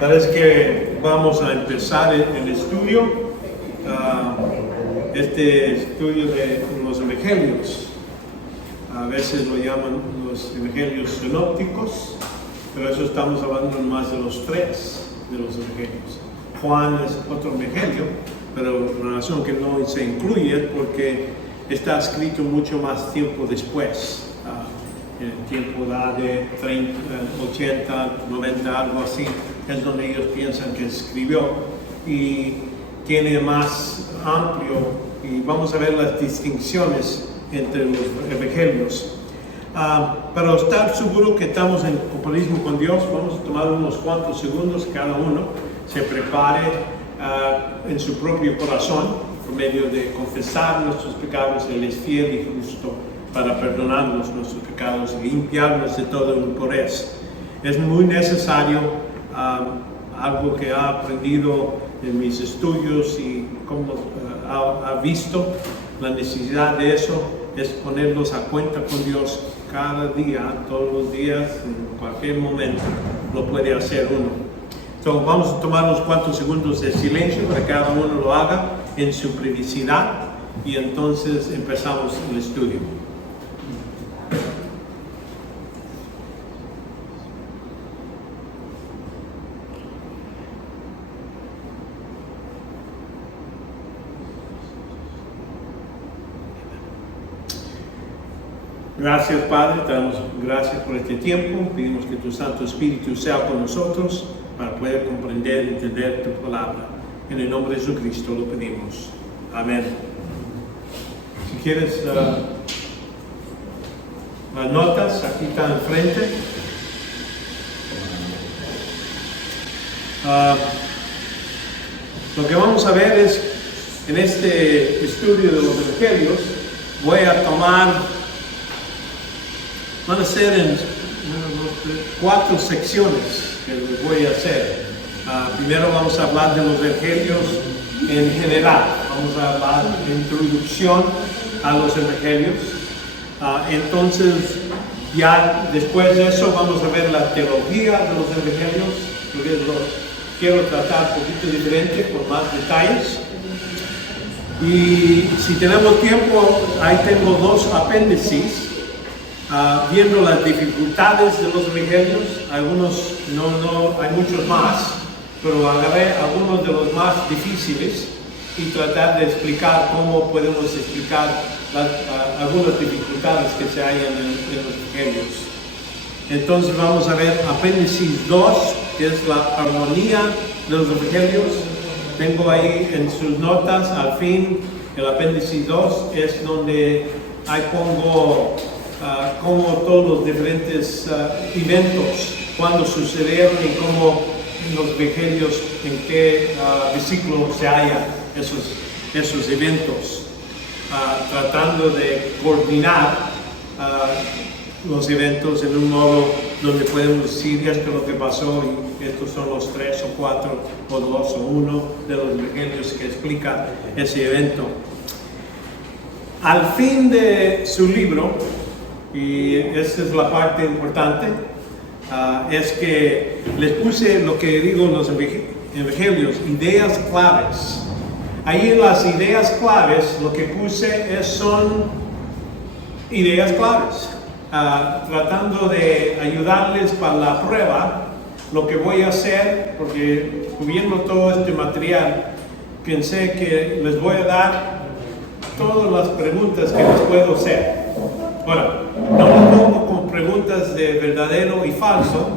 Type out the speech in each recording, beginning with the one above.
Parece que vamos a empezar el estudio, este estudio de los evangelios. A veces lo llaman los evangelios sinópticos, pero eso estamos hablando más de los tres de los evangelios. Juan es otro evangelio, pero la razón que no se incluye es porque está escrito mucho más tiempo después. En el tiempo de 30, 80, 90, algo así, es donde ellos piensan que escribió y tiene más amplio, y vamos a ver las distinciones entre los evangelios. Para estar seguro que estamos en compañerismo con Dios, vamos a tomar unos cuantos segundos cada uno, se prepare en su propio corazón, por medio de confesar nuestros pecados. Él es fiel y justo para perdonarnos nuestros pecados y limpiarnos de toda impureza. Es muy necesario, algo que ha aprendido en mis estudios y como ha visto la necesidad de eso, es ponernos a cuenta con Dios cada día, todos los días, en cualquier momento, lo puede hacer uno. Entonces vamos a tomar unos cuantos segundos de silencio para que cada uno lo haga en su privacidad y entonces empezamos el estudio. Gracias, Padre, te damos gracias por este tiempo. Pedimos que tu Santo Espíritu sea con nosotros para poder comprender y entender tu palabra. En el nombre de Jesucristo lo pedimos. Amén. Si quieres las notas, aquí están enfrente. Lo que vamos a ver es, en este estudio de los evangelios, voy a tomar, van a ser en 4 secciones que les voy a hacer. Primero vamos a hablar de los evangelios en general. Vamos a hablar de introducción a los evangelios. Entonces, ya después de eso vamos a ver la teología de los evangelios, porque lo quiero tratar un poquito diferente, con más detalles. Y si tenemos tiempo, ahí tengo 2 apéndices. Viendo las dificultades de los evangelios, algunos hay muchos más, pero agarré algunos de los más difíciles y tratar de explicar cómo podemos explicar algunas dificultades que se hallan en los evangelios. Entonces vamos a ver apéndice 2, que es la armonía de los evangelios. Tengo ahí en sus notas, al fin, el apéndice 2 es donde ahí pongo cómo todos los diferentes eventos, cuándo sucedieron y cómo los evangelios, en qué versículo se hallan esos eventos, tratando de coordinar los eventos en un modo donde podemos decir esto es lo que pasó y estos son los 3 o 4 o 2 o 1 de los evangelios que explica ese evento. Al fin de su libro, y esta es la parte importante, es que les puse lo que digo en los evangelios, ideas claves. Ahí en las ideas claves lo que puse son ideas claves, tratando de ayudarles para la prueba. Lo que voy a hacer, porque viendo todo este material, pensé que les voy a dar todas las preguntas que les puedo hacer. Bueno, no lo pongo con preguntas de verdadero y falso.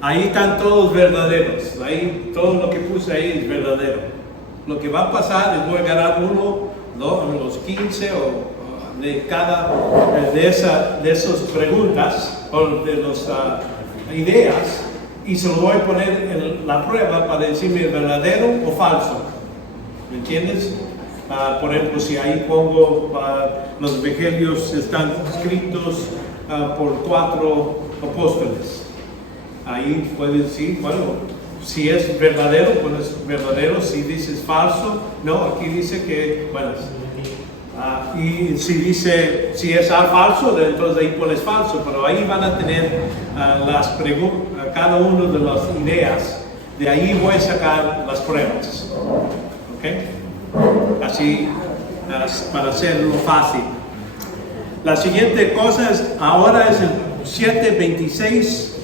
Ahí están todos verdaderos. Ahí todo lo que puse ahí es verdadero. Lo que va a pasar es voy a agarrar uno, los 15 o de cada de esas preguntas o de las ideas, y se lo voy a poner en la prueba para decirme verdadero o falso. ¿Me entiendes? Por ejemplo, si ahí pongo los evangelios están escritos por 4 apóstoles, ahí puedes decir, bueno, si es verdadero, pues es verdadero. Si dices falso, no, aquí dice que, bueno, y si dice, si es falso, entonces ahí pones falso, pero ahí van a tener las preguntas, cada una de las ideas de ahí voy a sacar las pruebas. ¿Ok? Así, para hacerlo fácil. La siguiente cosa es, ahora es el 7-26,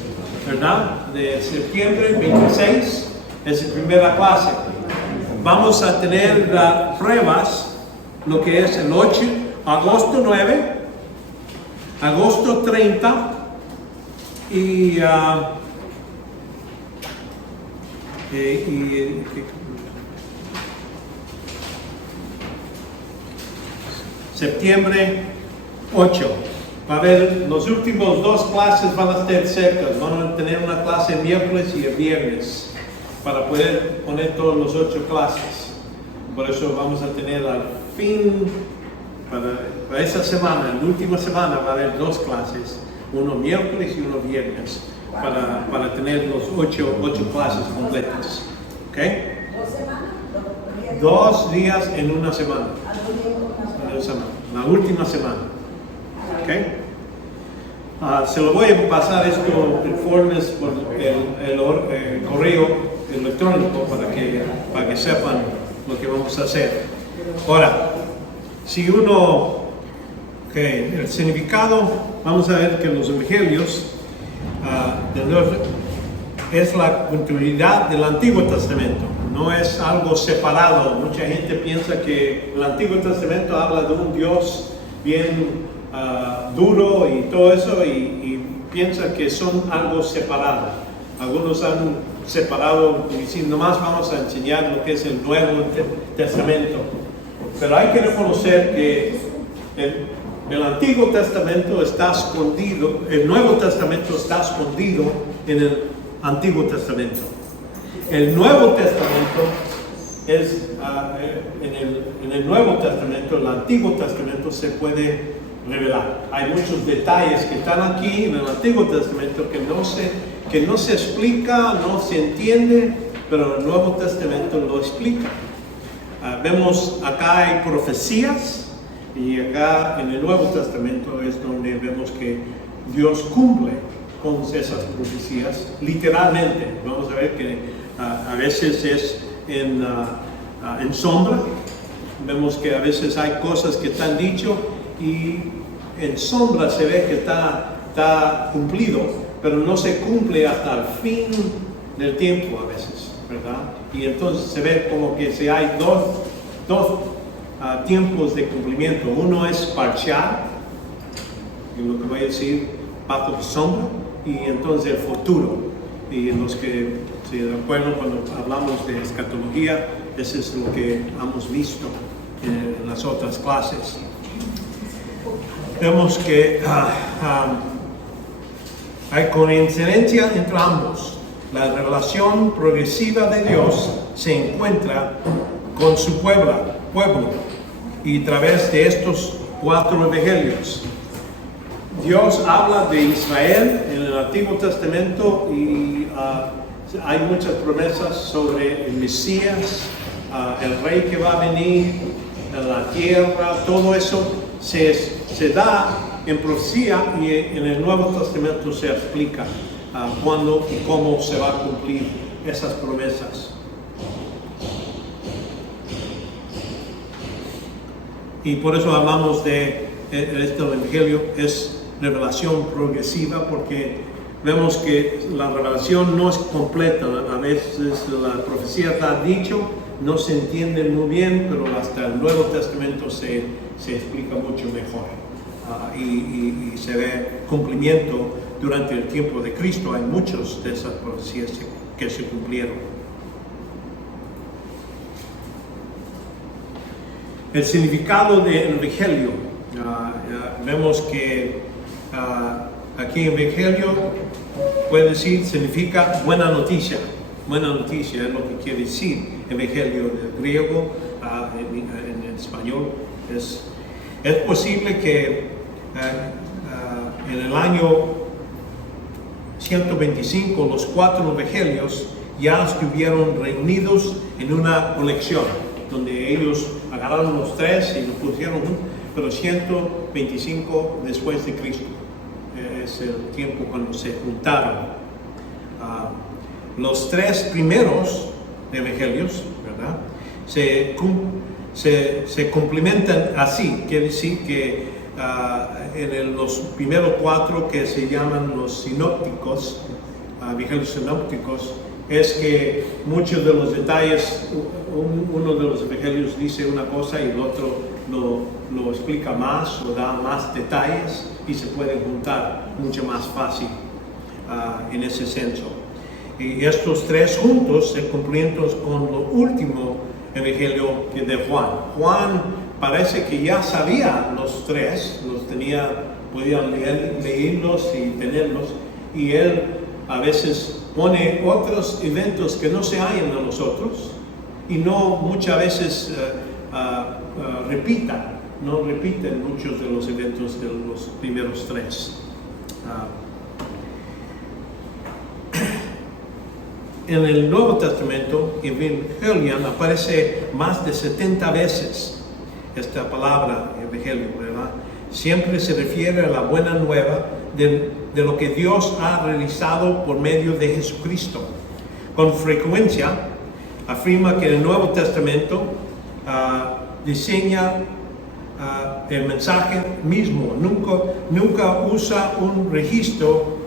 ¿verdad? De septiembre 26, es la primera clase. Vamos a tener pruebas, lo que es el 8, agosto 9, agosto 30 y septiembre 8. Va a haber, los últimos 2 clases van a estar cerca, van a tener una clase el miércoles y el viernes para poder poner todos los 8 clases. Por eso vamos a tener al fin, para esa semana, la última semana va a haber 2 clases, uno miércoles y uno viernes, para tener los 8 clases completas. ¿Ok? 2 semanas? 2 días en una semana. La última semana. ¿Ok? Se lo voy a pasar esto informes por el correo electrónico para que sepan lo que vamos a hacer. Ahora, si el significado, vamos a ver que los evangelios es la continuidad del Antiguo Testamento, no es algo separado. Mucha gente piensa que el Antiguo Testamento habla de un Dios bien duro y todo eso, y piensa que son algo separado. Algunos han separado y dicen, nomás vamos a enseñar lo que es el Nuevo Testamento. Pero hay que reconocer que el Antiguo Testamento está escondido, el Nuevo Testamento está escondido en el Antiguo Testamento. El Nuevo Testamento es, en el Nuevo Testamento, el Antiguo Testamento se puede revelar. Hay muchos detalles que están aquí en el Antiguo Testamento que no se explica, no se entiende, pero el Nuevo Testamento lo explica. Vemos acá hay profecías, y acá en el Nuevo Testamento es donde vemos que Dios cumple con esas profecías literalmente. Vamos a ver que a veces es en sombra. Vemos que a veces hay cosas que están dicho y en sombra se ve que está cumplido, pero no se cumple hasta el fin del tiempo a veces, ¿verdad? Y entonces se ve como que si hay dos tiempos de cumplimiento. Uno es parcial, y lo que voy a decir, bajo sombra, y entonces el futuro. Y los que se recuerdan cuando hablamos de escatología, eso es lo que hemos visto en las otras clases. Vemos que hay coincidencia entre ambos. La revelación progresiva de Dios se encuentra con su pueblo, y a través de estos 4 evangelios. Dios habla de Israel en el Antiguo Testamento y hay muchas promesas sobre el Mesías, el rey que va a venir, la tierra, todo eso se da en profecía, y en el Nuevo Testamento se explica cuándo y cómo se va a cumplir esas promesas. Y por eso hablamos de este evangelio, es revelación progresiva, porque vemos que la revelación no es completa. A veces la profecía está dicho, no se entiende muy bien, pero hasta el Nuevo Testamento se explica mucho mejor. Y se ve cumplimiento durante el tiempo de Cristo. Hay muchas de esas profecías que se cumplieron. El significado del evangelio. Vemos que aquí Evangelio puede decir, significa buena noticia. Buena noticia es lo que quiere decir Evangelio del griego, en español. Es posible que en el año 125 los 4 evangelios ya estuvieron reunidos en una colección, donde ellos agarraron los 3 y los pusieron juntos, pero 125 después de Cristo. Es el tiempo cuando se juntaron. los tres primeros evangelios, ¿verdad? Se complementan así, quiere decir que los primeros 4 que se llaman los sinópticos, evangelios sinópticos, es que muchos de los detalles, uno de los evangelios dice una cosa y el otro lo explica más o da más detalles y se pueden juntar mucho más fácil en ese senso. Y estos tres juntos se complementan con lo último evangelio de Juan. Juan parece que ya sabía los tres, los tenía, podían leerlos y tenerlos, y él a veces pone otros eventos que no se hallan en los otros y no muchas veces repiten muchos de los eventos de los primeros tres. En el Nuevo Testamento, Evangelion, aparece más de 70 veces esta palabra Evangelio, ¿verdad? Siempre se refiere a la buena nueva de lo que Dios ha realizado por medio de Jesucristo. Con frecuencia afirma que el Nuevo Testamento diseña el mensaje mismo, nunca usa un registro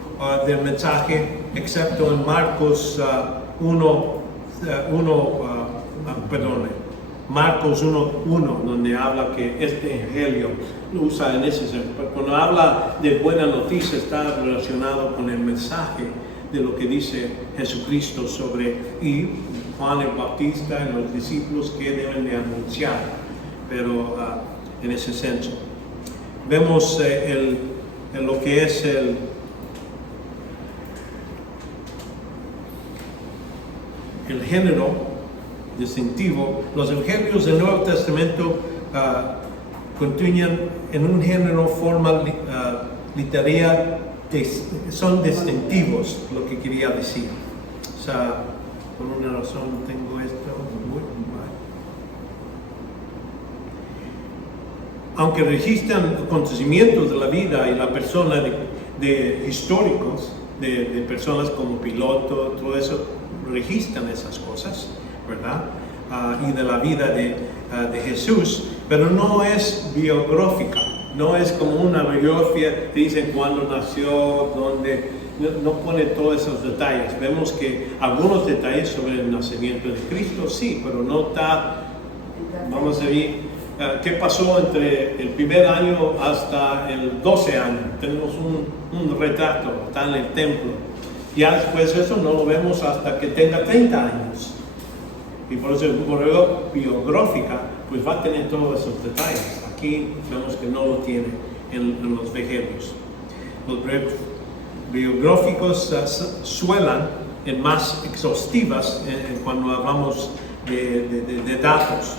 del mensaje, excepto en Marcos 1:1, donde habla que este evangelio lo usa en ese sentido. Cuando habla de buena noticia, está relacionado con el mensaje de lo que dice Jesucristo sobre y Juan el Bautista y los discípulos que deben de anunciar, pero en ese senso. Vemos en lo que es el género distintivo. Los evangelios del Nuevo Testamento continúan en un género forma literaria, son distintivos, lo que quería decir. O sea, por una razón tengo esto. Aunque registran acontecimientos de la vida y la persona de históricos, de personas como Piloto, todo eso, registran esas cosas, ¿verdad? Y de la vida de Jesús, pero no es biográfica, no es como una biografía, te dicen cuándo nació, dónde, no pone todos esos detalles. Vemos que algunos detalles sobre el nacimiento de Cristo, sí, pero no está, vamos a ver, qué pasó entre el primer año hasta el 12 años. Tenemos un retrato, está en el templo. Ya después de eso no lo vemos hasta que tenga 30 años. Y por eso el biográfica pues va a tener todos esos detalles. Aquí vemos que no lo tiene en los evangelios. Los biográficos suelan en más exhaustivas cuando hablamos de datos.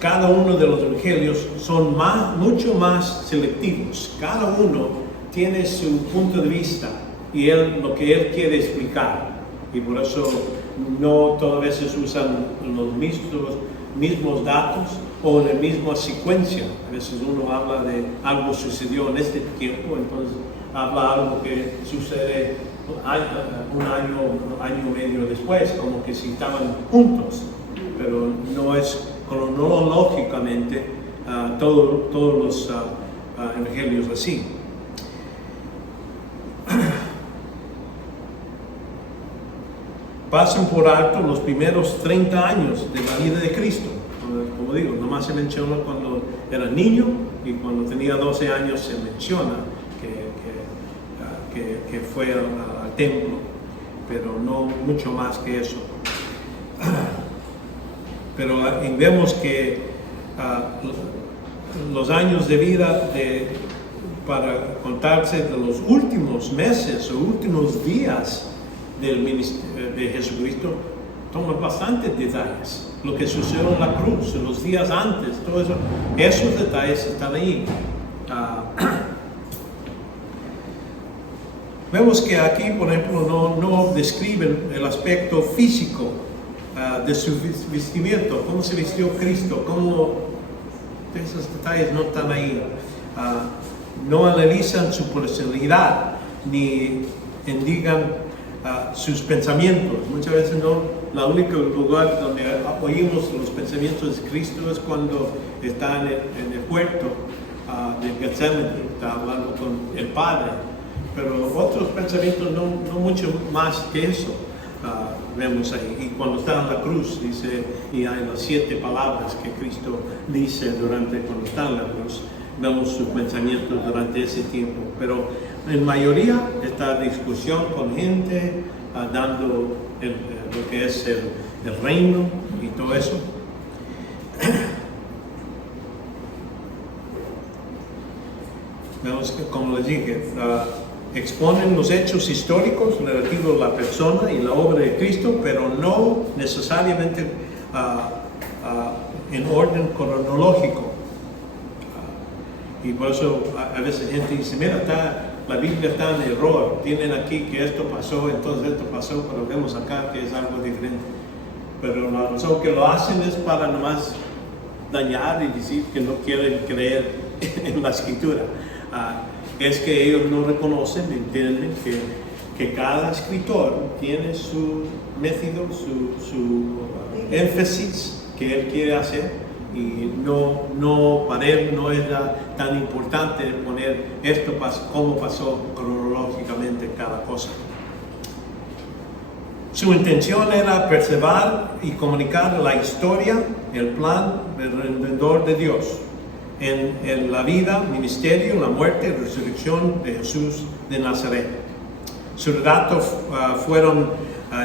Cada uno de los evangelios son mucho más selectivos. Cada uno tiene su punto de vista y lo que él quiere explicar. Y por eso no todas veces usan los mismos datos o en la misma secuencia. A veces uno habla de algo que sucedió en este tiempo, entonces habla algo que sucede un año y medio después, como que si estaban juntos. Pero no es cronológicamente todos los evangelios así. Pasan por alto los primeros 30 años de la vida de Cristo. Como digo, nomás se menciona cuando era niño y cuando tenía 12 años se menciona que fue al templo, pero no mucho más que eso. Pero vemos que los años de vida para contarse de los últimos meses o últimos días de Jesucristo toma bastantes detalles. Lo que sucedió en la cruz, en los días antes, todo eso, esos detalles están ahí. Vemos que aquí, por ejemplo, no describen el aspecto físico de su vestimiento, cómo se vistió Cristo, esos detalles no están ahí. No analizan su personalidad, ni indican sus pensamientos. Muchas veces no, el único lugar donde oímos los pensamientos de Cristo es cuando está en el huerto de Getsemaní, está hablando con el Padre, pero otros pensamientos no mucho más que eso vemos ahí. Y cuando está en la cruz, dice, y hay las 7 palabras que Cristo dice cuando está en la cruz, vemos sus pensamientos durante ese tiempo. Pero en mayoría esta discusión con gente, dando lo que es el reino y todo eso. Vemos que, como les dije, exponen los hechos históricos relativos a la persona y la obra de Cristo, pero no necesariamente en orden cronológico. Y por eso a veces gente dice, mira, la Biblia está en error, tienen aquí que esto pasó, entonces esto pasó, pero vemos acá que es algo diferente. Pero la razón que lo hacen es para nomás dañar y decir que no quieren creer en la Escritura. Es que ellos no reconocen, entienden que cada escritor tiene su método, su énfasis que él quiere hacer, y para él no era tan importante poner esto cómo pasó cronológicamente cada cosa. Su intención era preservar y comunicar la historia, el plan del Redentor de Dios en la vida, ministerio, la muerte y resurrección de Jesús de Nazaret. Sus relatos fueron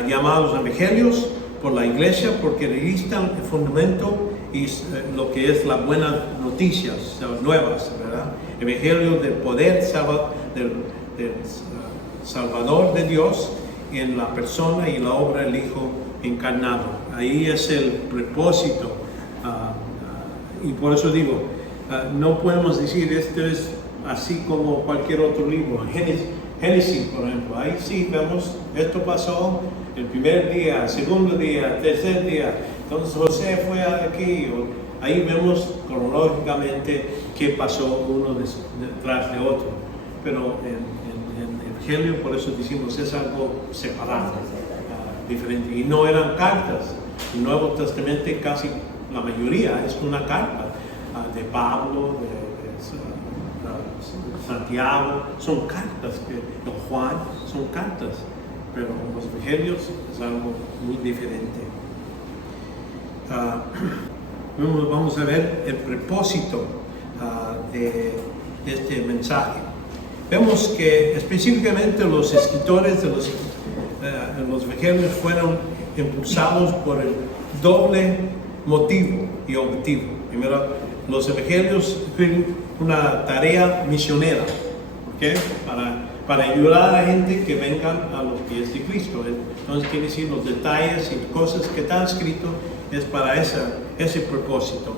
llamados evangelios por la iglesia porque registran el fundamento y lo que es las buenas noticias nuevas, ¿verdad? Evangelio del poder del Salvador de Dios en la persona y la obra del Hijo encarnado. Ahí es el propósito, y por eso digo, no podemos decir esto es así como cualquier otro libro. Génesis, por ejemplo, ahí sí vemos, esto pasó el primer día, segundo día, tercer día, entonces José fue aquí, ahí vemos cronológicamente qué pasó uno detrás de otro, pero en Evangelio, por eso decimos, es algo separado, diferente, y no eran cartas. El Nuevo Testamento casi la mayoría es una carta de Pablo, de Santiago, son cartas, de Juan, son cartas, pero los evangelios es algo muy diferente. Vamos a ver el propósito de este mensaje. Vemos que específicamente los escritores de los evangelios fueron impulsados por el doble motivo y objetivo. Primero, los evangelios tienen una tarea misionera, ¿okay? Para ayudar a la gente que vengan a los pies de Cristo. Entonces, quiere decir, los detalles y cosas que están escritos es para ese propósito.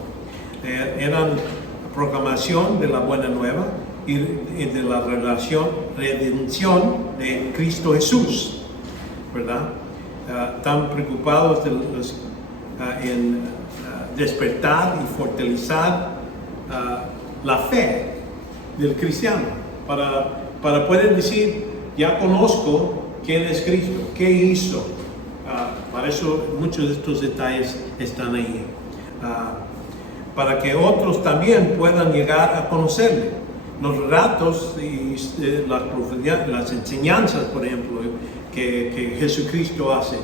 Eran proclamación de la buena nueva y de la redención de Cristo Jesús, ¿verdad? Están preocupados en despertar y fortalecer la fe del cristiano para poder decir, ya conozco quién es Cristo, qué hizo. Para eso muchos de estos detalles están ahí, para que otros también puedan llegar a conocerle. Los relatos y las enseñanzas, por ejemplo, que Jesucristo hace,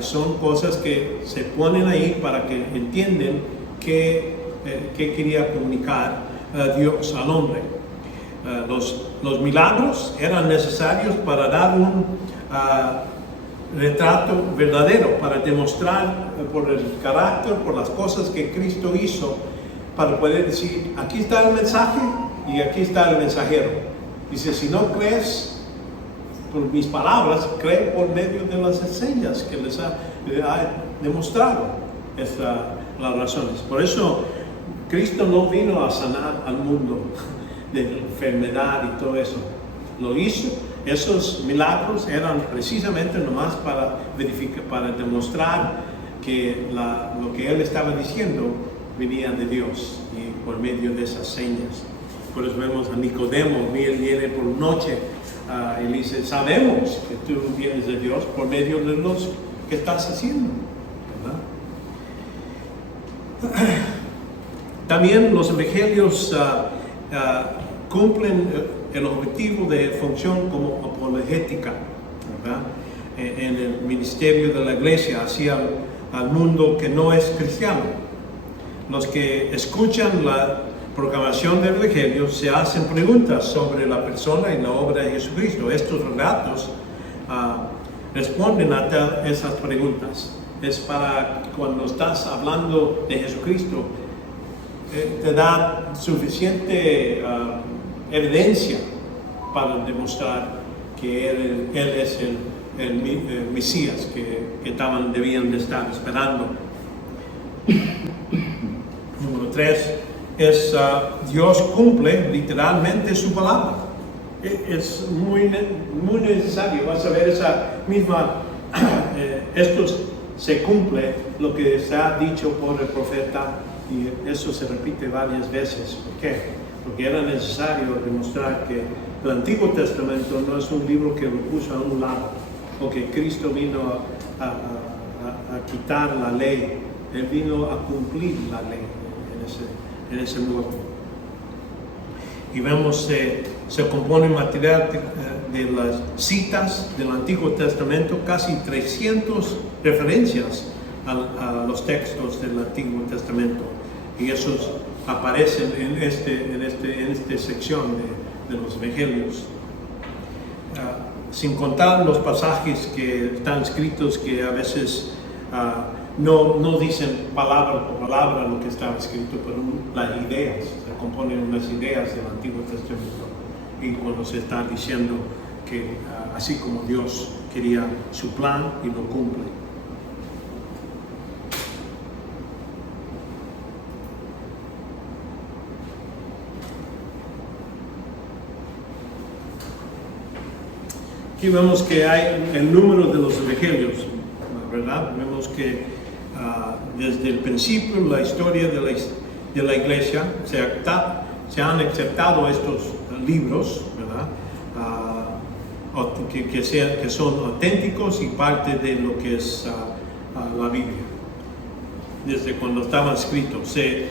son cosas que se ponen ahí para que entiendan qué quería comunicar Dios al hombre. Los milagros eran necesarios para dar un retrato verdadero, para demostrar por el carácter, por las cosas que Cristo hizo, para poder decir, aquí está el mensaje y aquí está el mensajero. Dice, si no crees por mis palabras, cree por medio de las enseñas que les ha demostrado las razones. Por eso Cristo no vino a sanar al mundo de enfermedad y todo eso. Lo hizo. Esos milagros eran precisamente nomás para verificar, para demostrar que lo que él estaba diciendo venía de Dios y por medio de esas señas. Por eso vemos a Nicodemo, viene por noche y dice, sabemos que tú vienes de Dios por medio de los que estás haciendo, ¿verdad? También los evangelios cumplen el objetivo de función como apologética, ¿verdad? En el ministerio de la iglesia hacia al mundo que no es cristiano. Los que escuchan la proclamación del evangelio se hacen preguntas sobre la persona y la obra de Jesucristo. Estos relatos responden a esas preguntas. Es para cuando estás hablando de Jesucristo, te da suficiente evidencia para demostrar que Él es el Mesías que debían de estar esperando. Número 3 es Dios cumple literalmente su palabra. Es muy necesario. Vas a ver esa misma, esto se cumple lo que se ha dicho por el profeta, y eso se repite varias veces. ¿Por qué? Porque era necesario demostrar que el Antiguo Testamento no es un libro que lo puso a un lado, o que Cristo vino a quitar la ley. Él vino a cumplir la ley en ese modo. Y vemos se compone material de las citas del Antiguo Testamento, casi 300 referencias a los textos del Antiguo Testamento, y esos aparecen en esta sección de los evangelios. Sin contar los pasajes que están escritos que a veces no dicen palabra por palabra lo que estaba escrito, pero las ideas, se componen unas ideas del Antiguo Testamento, y cuando se está diciendo que así como Dios quería su plan y lo cumple. Aquí vemos que hay el número de los evangelios, ¿verdad? Vemos que desde el principio, la historia de la iglesia, se han aceptado estos libros, ¿verdad? Que son auténticos y parte de lo que es la Biblia. Desde cuando estaban escritos, se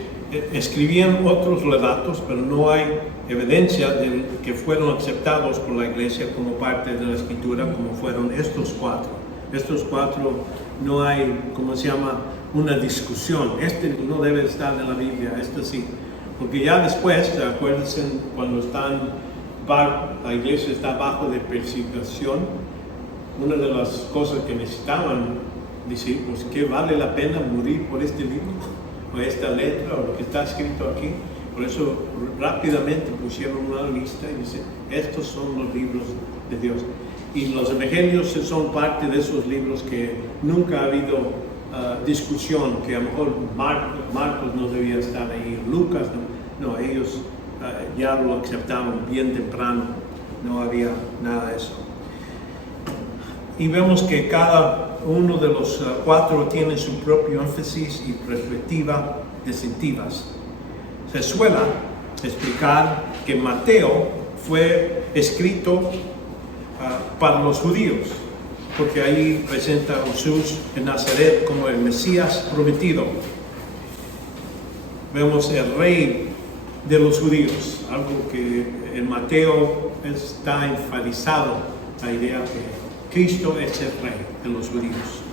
escribían otros relatos, pero no hay evidencia de que fueron aceptados por la iglesia como parte de la escritura, como fueron estos cuatro. Estos cuatro no hay, ¿cómo se llama?, una discusión. Este no debe estar en la Biblia, este sí. Porque ya después, acuérdense, cuando la iglesia está bajo de persecución, una de las cosas que necesitaban decir, pues, ¿qué vale la pena morir por este libro? O esta letra, o lo que está escrito aquí. Por eso rápidamente pusieron una lista y dice, estos son los libros de Dios. Y los evangelios son parte de esos libros que nunca ha habido discusión, que a lo mejor Marcos no debía estar ahí, Lucas no, ellos ya lo aceptaban bien temprano, no había nada de eso. Y vemos que cada uno de los cuatro tiene su propio énfasis y perspectiva distintivas. Se suele explicar que Mateo fue escrito para los judíos, porque ahí presenta a Jesús en Nazaret como el Mesías prometido. Vemos el rey de los judíos, algo que en Mateo está enfatizado, la idea que Cristo es el rey de los judíos.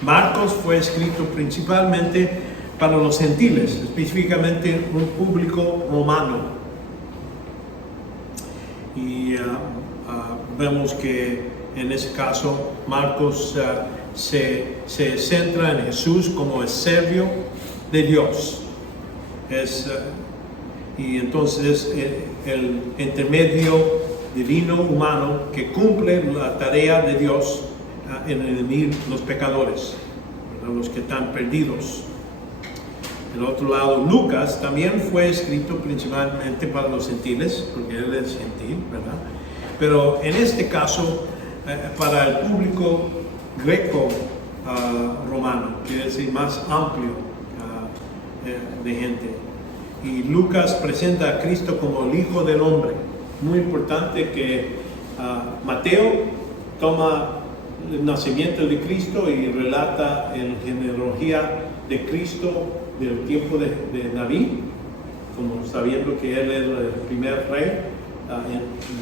Marcos fue escrito principalmente para los gentiles, específicamente un público romano. Y vemos que en ese caso Marcos se centra en Jesús como el servo de Dios. Y entonces el intermedio divino humano que cumple la tarea de Dios en redimir los pecadores, ¿verdad?, los que están perdidos. Del otro lado, Lucas también fue escrito principalmente para los gentiles, porque él es gentil, ¿verdad? Pero en este caso, para el público greco-romano, quiere decir más amplio de gente. Y Lucas presenta a Cristo como el Hijo del Hombre. Muy importante que Mateo toma el nacimiento de Cristo y relata la genealogía de Cristo del tiempo de David, como sabiendo que él era el primer rey,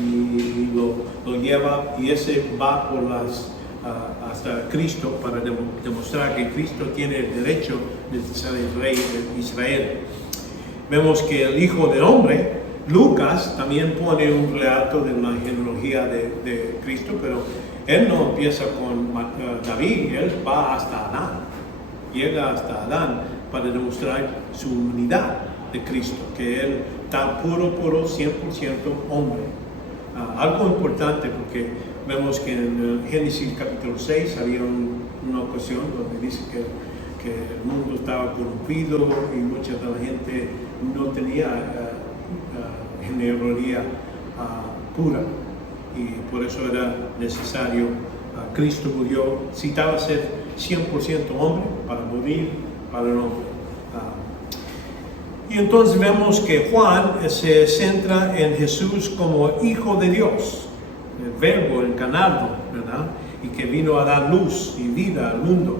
y lo lleva, y ese va por hasta Cristo para demostrar que Cristo tiene el derecho de ser el rey de Israel. Vemos que el Hijo del Hombre, Lucas, también pone un relato de la genealogía de Cristo, pero él no empieza con David, él va hasta Adán, llega hasta Adán para demostrar su unidad de Cristo, que él está puro, 100% hombre. Algo importante, porque vemos que en el Génesis capítulo 6 había una ocasión donde dice que el mundo estaba corrompido y mucha de la gente no tenía genealogía pura, y por eso era necesario. Cristo murió, necesitaba ser 100% hombre para morir para el hombre. Y entonces vemos que Juan se centra en Jesús como Hijo de Dios, el Verbo encarnado, ¿verdad? Y que vino a dar luz y vida al mundo.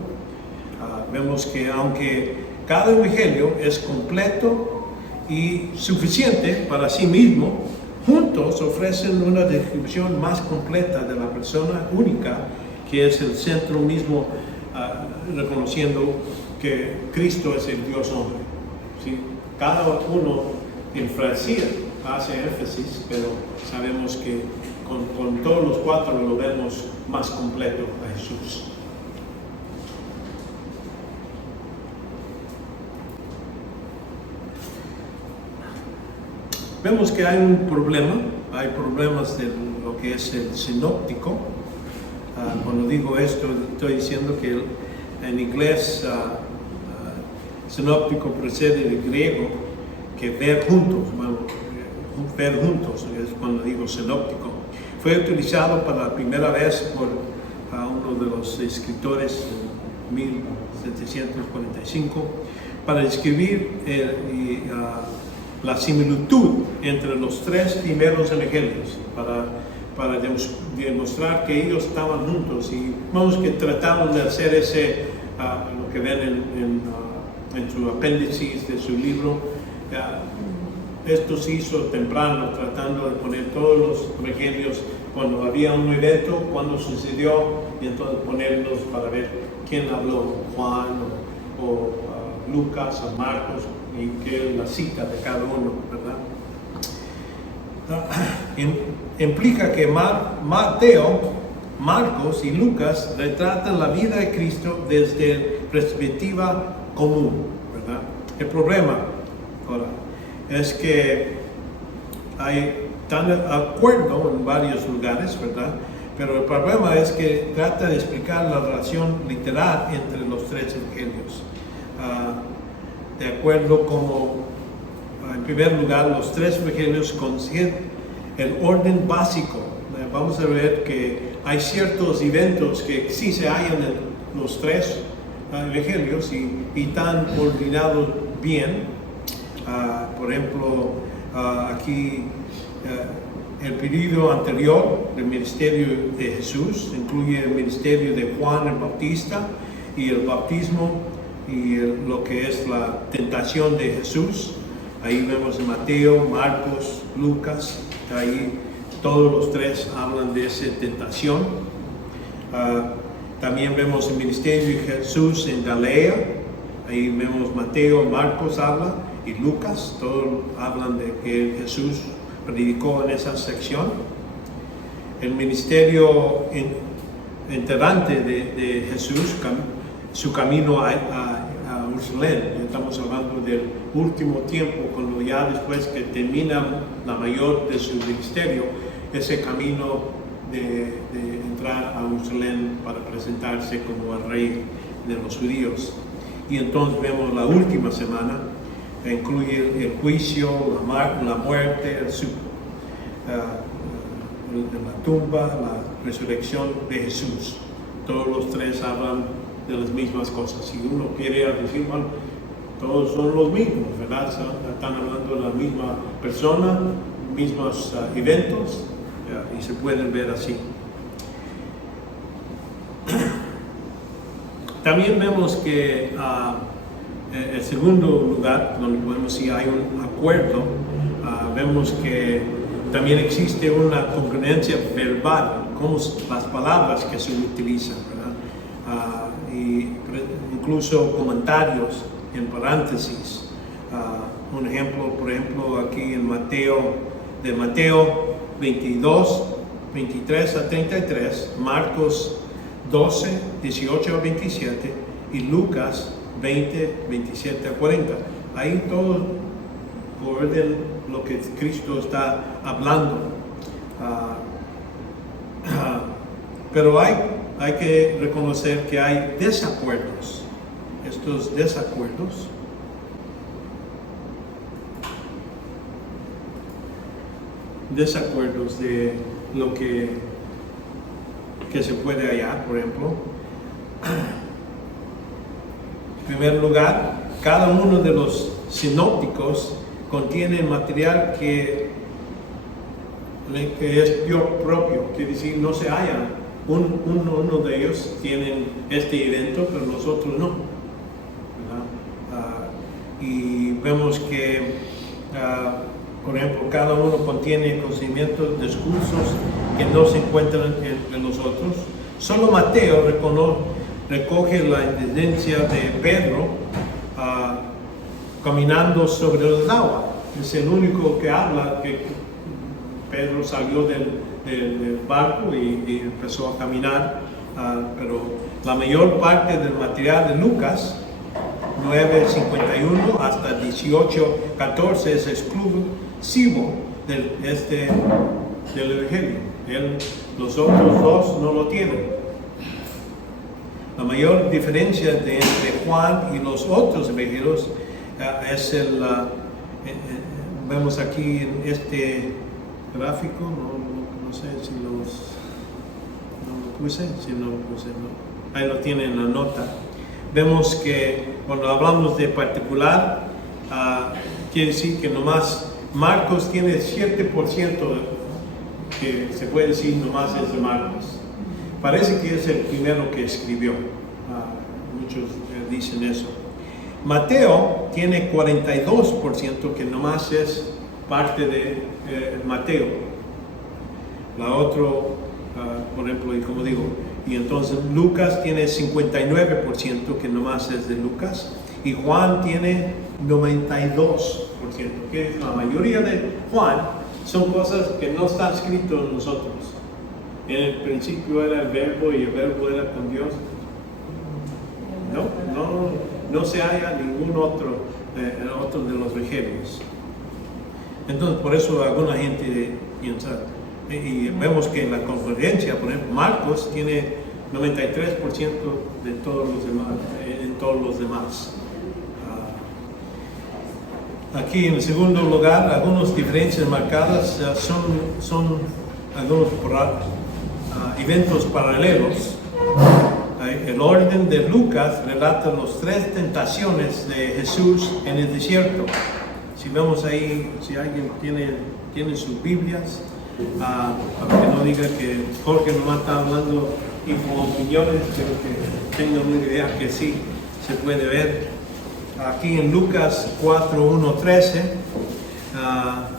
Vemos que aunque cada evangelio es completo y suficiente para sí mismo, juntos ofrecen una descripción más completa de la persona única, que es el centro mismo, reconociendo que Cristo es el Dios hombre. ¿Sí? Cada uno enfrasca, hace énfasis, pero sabemos que con todos los cuatro lo vemos más completo a Jesús. Vemos que hay un problema, hay problemas de lo que es el sinóptico. Cuando digo esto, estoy diciendo que en inglés sinóptico procede del griego, que ver juntos, ver juntos es cuando digo sinóptico. Fue utilizado para la primera vez por uno de los escritores en 1745 para describir la similitud entre los tres primeros evangelios, para demostrar que ellos estaban juntos, y vemos que trataron de hacer lo que ven en su apéndice de su libro. Esto se hizo temprano, tratando de poner todos los evangelios cuando había un evento, cuando sucedió, y entonces ponerlos para ver quién habló, Juan o Lucas o Marcos, y que la cita de cada uno, ¿verdad? Implica que Mateo, Marcos y Lucas retratan la vida de Cristo desde perspectiva común, ¿verdad? El problema ahora es que están de acuerdo en varios lugares, ¿verdad? Pero el problema es que trata de explicar la relación literal entre los tres evangelios. De acuerdo como, en primer lugar, los tres evangelios consiguen el orden básico. Vamos a ver que hay ciertos eventos que sí se hallan en los tres evangelios y están coordinados bien. Por ejemplo, aquí el periodo anterior del ministerio de Jesús incluye el ministerio de Juan el Bautista y el bautismo y lo que es la tentación de Jesús. Ahí vemos Mateo, Marcos, Lucas, ahí todos los tres hablan de esa tentación. También vemos el ministerio de Jesús en Galilea, ahí vemos Mateo, Marcos habla, y Lucas, todos hablan de que Jesús predicó en esa sección. El ministerio enterante de Jesús, su camino a Jerusalén. Estamos hablando del último tiempo, cuando ya después que termina la mayor de su ministerio, ese camino de entrar a Jerusalén para presentarse como el rey de los judíos. Y entonces vemos la última semana, que incluye el juicio, la muerte, la tumba, la resurrección de Jesús. Todos los tres hablan de las mismas cosas. Si uno quiere decir, bueno, todos son los mismos, ¿verdad? Están hablando de la misma persona, mismos eventos, y se pueden ver así. También vemos que el segundo lugar donde podemos decir hay un acuerdo, vemos que también existe una congruencia verbal, como las palabras que se utilizan, ¿verdad? Y incluso comentarios en paréntesis. Un ejemplo, por ejemplo, aquí en Mateo 22, 23 a 33, Marcos 12, 18 a 27 y Lucas 20, 27 a 40. Ahí todo orden lo que Cristo está hablando. Pero hay que reconocer que hay desacuerdos. Estos desacuerdos de lo que se puede hallar, por ejemplo. En primer lugar, cada uno de los sinópticos contiene material que es propio, quiere decir, no se halla. Uno de ellos tiene este evento, pero los otros no, ¿verdad? Y vemos que, por ejemplo, cada uno contiene conocimientos, discursos que no se encuentran en los otros. Solo Mateo recoge la evidencia de Pedro caminando sobre el agua. Es el único que habla que Pedro salió del barco y empezó a caminar, pero la mayor parte del material de Lucas 9:51 hasta 18:14 es exclusivo del Evangelio. Los otros dos no lo tienen. La mayor diferencia entre Juan y los otros evangelios es vemos aquí en este gráfico, no sé si lo puse, ahí lo tienen en la nota. Vemos que cuando hablamos de particular, quiere decir que nomás Marcos tiene 7% que se puede decir nomás es de Marcos. Parece que es el primero que escribió. Muchos dicen eso. Mateo tiene 42% que nomás es parte de Mateo. La otra, por ejemplo, y como digo, y entonces Lucas tiene 59% que nomás es de Lucas, y Juan tiene 92%, que la mayoría de Juan son cosas que no está escrito en nosotros. En el principio era el verbo y el verbo era con Dios. No se halla ningún otro de los evangelios. Entonces, por eso alguna gente piensa, y vemos que la concordancia, por ejemplo, Marcos tiene 93% de todos los demás, en todos los demás. Aquí en segundo lugar, algunas diferencias marcadas son algunos eventos paralelos. El orden de Lucas relata las 3 tentaciones de Jesús en el desierto. Si vemos ahí, si alguien tiene sus Biblias, para que no diga que Jorge nomás está hablando y con opiniones, pero que tenga una idea que sí se puede ver. Aquí en Lucas 4:1-13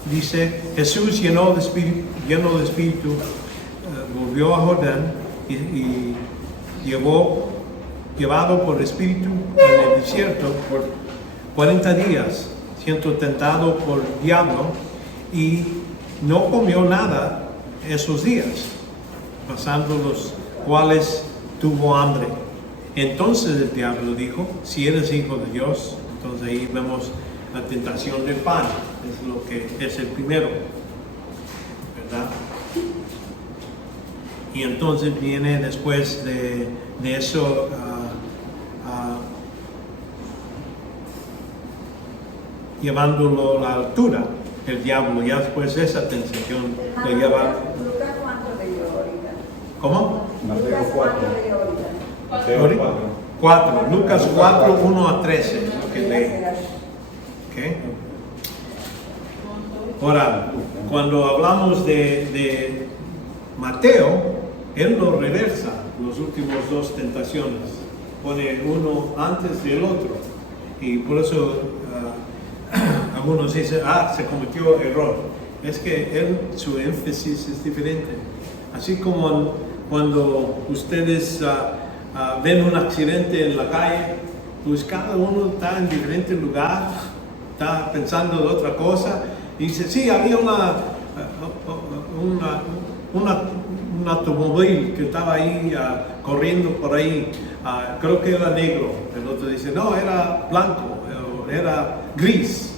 dice: Jesús lleno de espíritu, volvió a Jordán y llevado por espíritu en el desierto por 40 días, siendo tentado por el diablo, y no comió nada esos días, pasando los cuales tuvo hambre. Entonces el diablo dijo: si eres hijo de Dios. Entonces ahí vemos la tentación del pan, es lo que es el primero, ¿verdad? Y entonces viene después de eso llevándolo a la altura, el diablo, ya después de esa tentación le lleva. Lucas, ¿cuánto leyó ahorita? ¿Cómo? Lucas, ¿cuánto leyó ahorita? Mateo 4. Lucas 4:1-13 es lo que lee. ¿Okay? Ahora, cuando hablamos de Mateo, él lo reversa, los últimos dos tentaciones. Pone uno antes del otro. Y por eso algunos dicen, se cometió error. Es que su énfasis es diferente. Así como cuando ustedes ven un accidente en la calle, pues cada uno está en diferente lugar, está pensando de otra cosa, y dice, sí, había un automóvil que estaba ahí corriendo por ahí, creo que era negro. El otro dice, no, era blanco, era gris.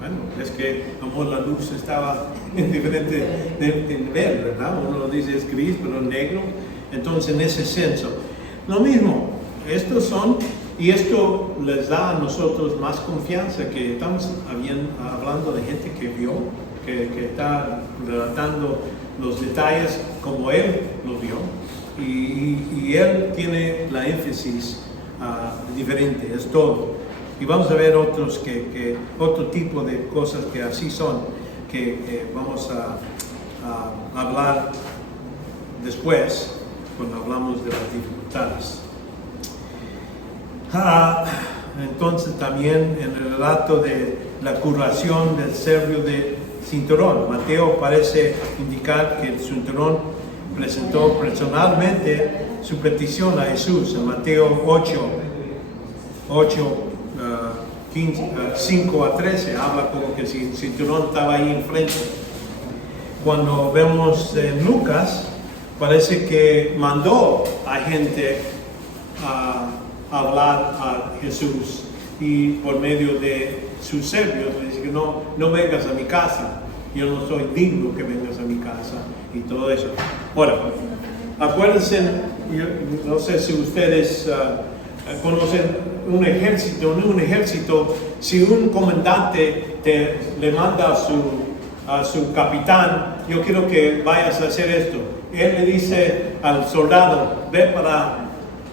Bueno, es que como la luz estaba en diferente nivel, ¿verdad? Uno dice es gris, pero negro. Entonces, en ese senso, lo mismo, estos son, y esto les da a nosotros más confianza, que estamos hablando de gente que vio, que está relatando los detalles como él lo vio, y él tiene la énfasis diferente, es todo. Y vamos a ver otro tipo de cosas que así son, que vamos a hablar después, cuando hablamos de las dificultades. Entonces también en el relato de la curación del serbio de cinturón, Mateo parece indicar que el cinturón presentó personalmente su petición a Jesús. En Mateo 5 a 13 habla como que si el cinturón estaba ahí enfrente. Cuando vemos en Lucas, parece que mandó a gente a hablar a Jesús, y por medio de sus serbios le dice que no vengas a mi casa, yo no soy digno que vengas a mi casa, y todo eso. Bueno, acuérdense, no sé si ustedes conocen un ejército, si un comandante le manda a su capitán, yo quiero que vayas a hacer esto. Él le dice al soldado, ve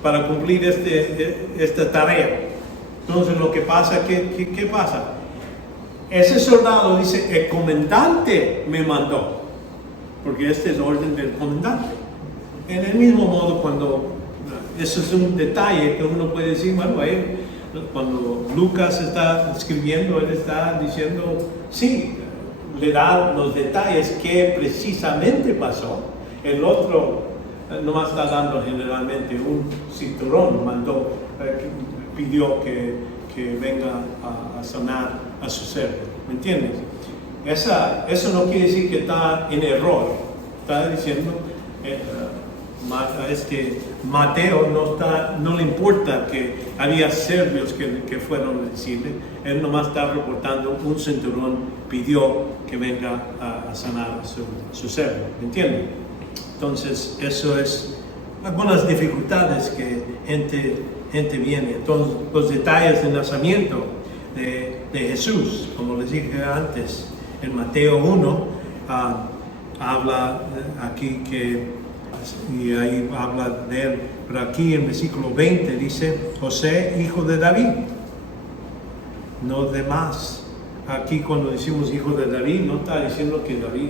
para cumplir esta tarea. Entonces lo que pasa, ¿qué pasa? Ese soldado dice, el comandante me mandó, porque este es orden del comandante. En el mismo modo, cuando eso es un detalle que uno puede decir, bueno, cuando Lucas está escribiendo, él está diciendo, sí, le da los detalles que precisamente pasó. El otro nomás está dando generalmente un cinturón, pidió que venga a sanar a su ser. ¿Me entiendes? Eso no quiere decir que está en error. Está diciendo, Mateo no le importa que había serbios que fueron a decirle. Él nomás está reportando un cinturón, pidió que venga a sanar a su ser. ¿Me entienden? Entonces, eso es algunas dificultades que gente viene. Entonces, los detalles del nacimiento de Jesús, como les dije antes, en Mateo 1, habla aquí y ahí habla de él, pero aquí en versículo 20 dice, José, hijo de David, no de más. Aquí cuando decimos hijo de David, no está diciendo que David,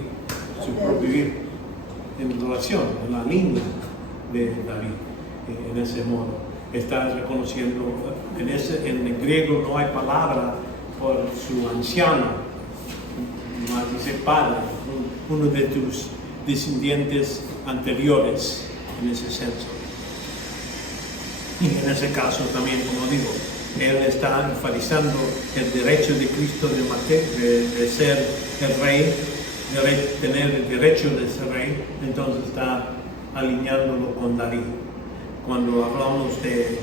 su propio hijo, en relación, en la línea de David, en ese modo. Está reconociendo, en el griego no hay palabra por su anciano, más dice padre, uno de tus descendientes anteriores, en ese senso. Y en ese caso también, como digo, él está enfatizando el derecho de Cristo de ser el rey, de tener el derecho de ser rey. Entonces está alineándolo con David. Cuando hablamos de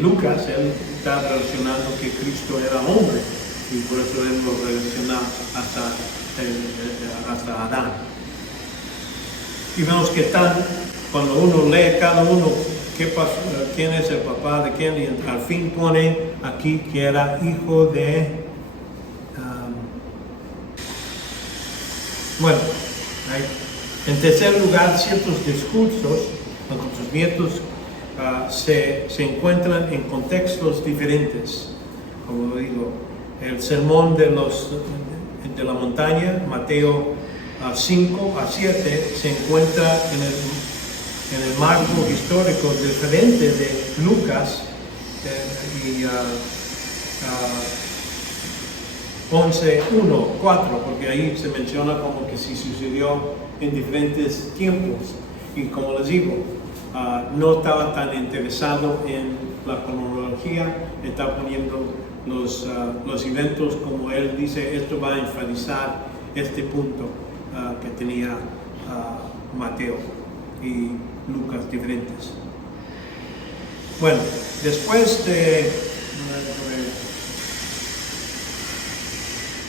Lucas, él está relacionando que Cristo era hombre, y por eso él lo relaciona hasta Adán. Y vemos que cuando uno lee cada uno quién es el papá de quién, y al fin pone aquí que era hijo de bueno, en tercer lugar, ciertos discursos, acontecimientos se encuentran en contextos diferentes. Como digo, el sermón de la montaña, Mateo 5 a 7 se encuentra en el marco histórico diferente de Lucas y 11, 1, 4, porque ahí se menciona como que sí sucedió en diferentes tiempos. Y como les digo, no estaba tan interesado en la cronología, está poniendo los eventos como él dice, esto va a enfatizar este punto que tenía Mateo y Lucas diferentes. Bueno, después de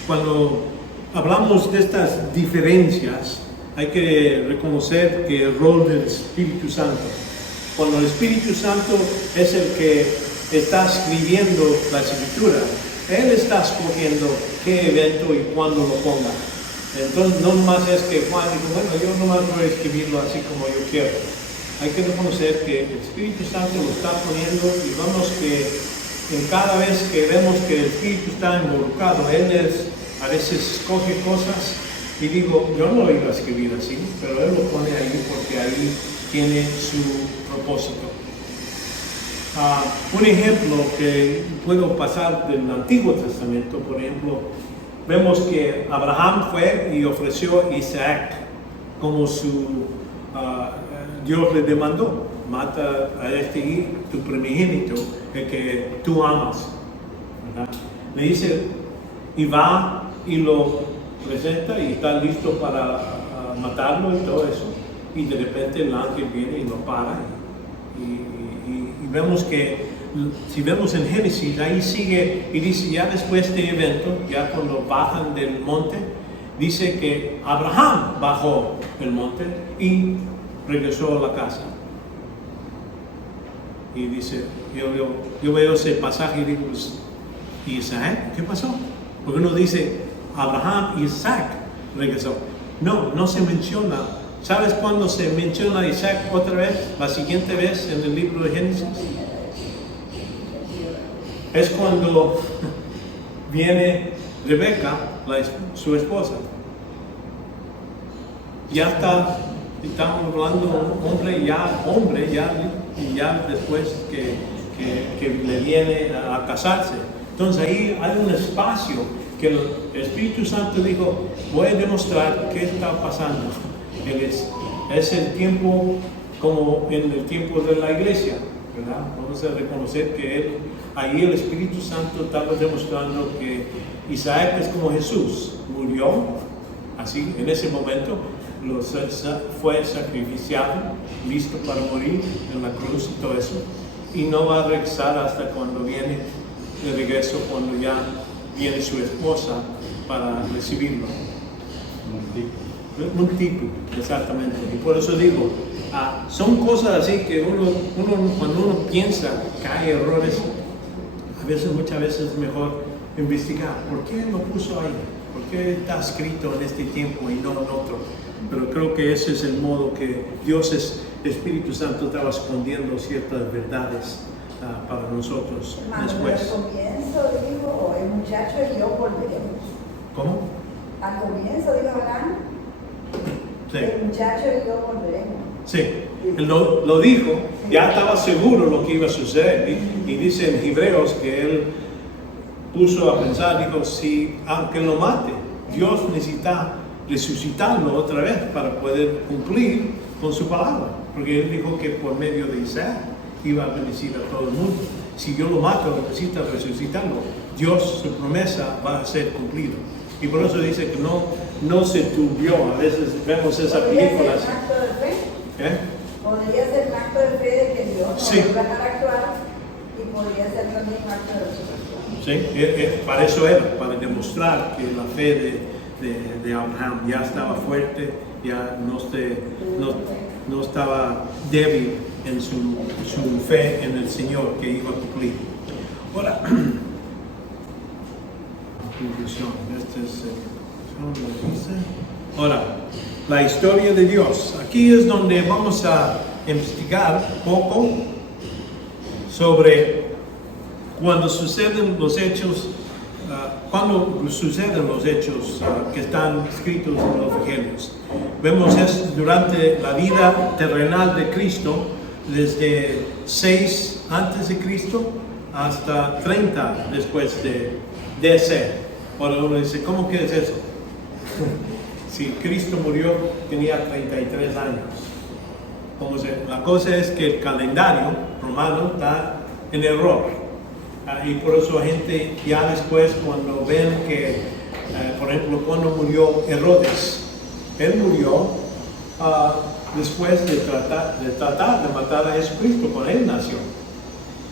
cuando hablamos de estas diferencias, hay que reconocer que el rol del Espíritu Santo, cuando el Espíritu Santo es el que está escribiendo la Escritura, Él está escogiendo qué evento y cuándo lo ponga. Entonces no más es que Juan dijo, bueno, yo nomás voy a escribirlo así como yo quiero. Hay que reconocer que el Espíritu Santo lo está poniendo y vemos que en cada vez que vemos que el Espíritu está involucrado, Él a veces escoge cosas y digo, yo no lo iba a escribir así, pero Él lo pone ahí porque ahí tiene su propósito. Un ejemplo que puedo pasar del Antiguo Testamento, por ejemplo, vemos que Abraham fue y ofreció a Isaac como Dios le demandó, mata a tu primogénito, el que tú amas, ¿verdad? Le dice, y va y lo presenta y está listo para matarlo y todo eso, y de repente el ángel viene y lo para y vemos que si vemos en Génesis ahí sigue y dice ya después de este evento, ya cuando bajan del monte, dice que Abraham bajó el monte y regresó a la casa y dice, yo veo ese pasaje y digo, ¿y Isaac? ¿Qué pasó? Porque uno dice Abraham y Isaac regresó. No se menciona. ¿Sabes cuándo se menciona a Isaac otra vez? La siguiente vez en el libro de Génesis. Es cuando viene Rebeca, su esposa. Ya estamos hablando de un hombre ya después que le viene a casarse. Entonces ahí hay un espacio que el Espíritu Santo dijo, voy a demostrar qué está pasando. Es el tiempo como en el tiempo de la iglesia, ¿verdad? Vamos a reconocer que ahí el Espíritu Santo estaba demostrando que Isaac es como Jesús, murió así en ese momento, fue sacrificiado, listo para morir en la cruz y todo eso, y no va a regresar hasta cuando viene de regreso, cuando ya viene su esposa para recibirlo. Un tipo, exactamente. Y por eso digo, son cosas así que cuando uno piensa que hay errores, muchas veces es mejor investigar. ¿Por qué lo puso ahí? ¿Por qué está escrito en este tiempo y no en otro? Pero creo que ese es el modo que Dios, Espíritu Santo, estaba escondiendo ciertas verdades para nosotros después. Al comienzo dijo, el muchacho y yo volveremos. ¿Cómo? Al comienzo dijo Abraham, sí. El muchacho y yo volveremos. Sí, él lo dijo, ya estaba seguro lo que iba a suceder. Y dice en Hebreos que él puso a pensar, dijo, si aunque lo mate, Dios necesita resucitarlo otra vez para poder cumplir con su palabra. Porque él dijo que por medio de Isaac iba a bendecir a todo el mundo. Si yo lo mato, necesita resucitarlo. Dios, su promesa va a ser cumplida. Y por eso dice que no se turbió. A veces vemos esa película. ¿Podría ser un acto de fe? ¿Eh? Podría ser un acto de fe de que Dios sí. nos va a dejar actuar, y podría ser también un acto de resurrección. Sí, para eso era, para demostrar que la fe de Abraham ya estaba fuerte, ya no estaba débil en su fe en el Señor que iba a cumplir. Ahora, conclusión, ahora, la historia de Dios. Aquí es donde vamos a investigar poco sobre cuando suceden los hechos cuando suceden los hechos que están escritos en los evangelios. Vemos eso durante la vida terrenal de Cristo, desde 6 antes de Cristo hasta 30 después de ser. Ahora uno dice, ¿cómo que es eso? Si Cristo murió, tenía 33 años. La cosa es que el calendario romano está en error. Y por eso gente ya después, cuando ven que, por ejemplo, cuando murió Herodes, él murió después de tratar de matar a Jesucristo cuando él nació.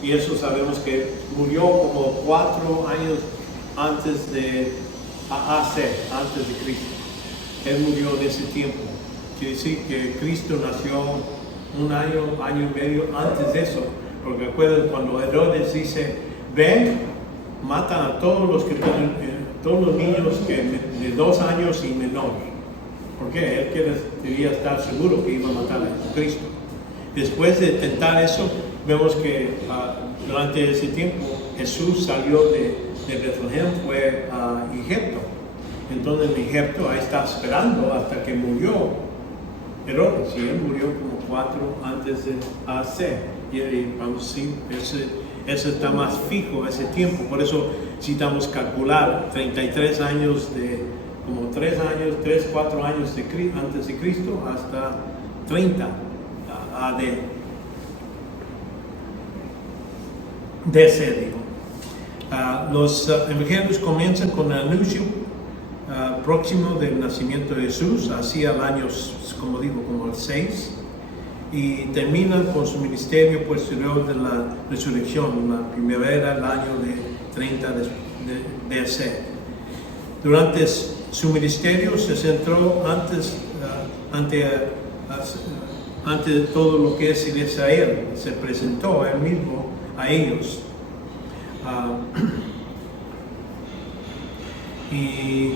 Y eso sabemos que murió como 4 años antes de antes de Cristo. Él murió en ese tiempo. Quiere decir que Cristo nació 1 año, año y medio antes de eso. Porque recuerden cuando Herodes dice, ven, matan a todos los que tienen, todos los niños de 2 años y menor. Porque él quería estar seguro que iba a matar a Jesucristo. Después de tentar eso, vemos que durante ese tiempo Jesús salió de Betlehem, fue a Egipto. Entonces en Egipto ahí está esperando hasta que murió Herodes, y él murió como 4 antes de AC. Y vamos a decir, ese está más fijo, ese tiempo. Por eso necesitamos calcular 33 años como 3, 4 años antes de Cristo hasta 30 AD. DC, digo. Los evangelios comienzan con el anuncio próximo del nacimiento de Jesús, hacia el año, como digo, como el 6, y terminan con su ministerio posterior de la resurrección, la primavera, el año de 30 de DC. Durante su ministerio se centró ante de todo lo que es en Israel, se presentó él mismo a ellos. Y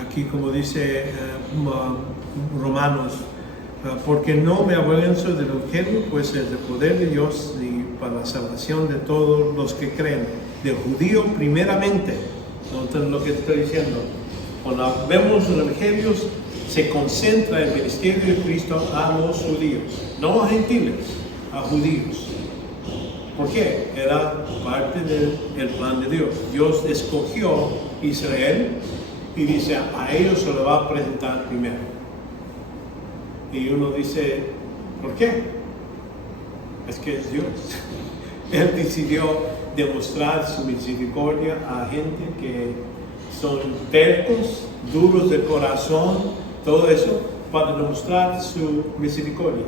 aquí como dice Romanos, porque no me avergüenzo del evangelio, pues es el poder de Dios y para la salvación de todos los que creen, de judío primeramente. Entonces lo que estoy diciendo, cuando vemos los evangelios, se concentra el ministerio de Cristo a los judíos, no a gentiles, a judíos. ¿Por qué? Era parte del plan de Dios. Dios escogió Israel y dice, a ellos se lo va a presentar primero. Y uno dice, ¿por qué? Es que es Dios. Él decidió demostrar su misericordia a gente que son tercos, duros de corazón, todo eso, para demostrar su misericordia.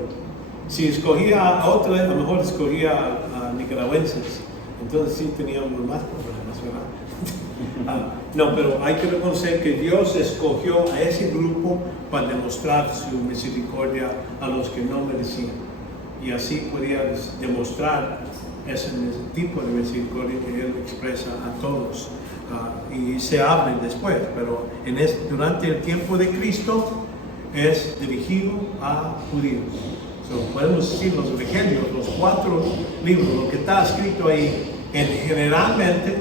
Si escogía a otra, a lo mejor escogía a nicaragüenses, entonces sí teníamos más problemas, ¿verdad? No, pero hay que reconocer que Dios escogió a ese grupo para demostrar su misericordia a los que no merecían. Y así podía demostrar ese tipo de misericordia que Él expresa a todos. Y se abre después, pero durante el tiempo de Cristo es dirigido a judíos. Podemos decir los evangelios, los 4 libros, lo que está escrito ahí, generalmente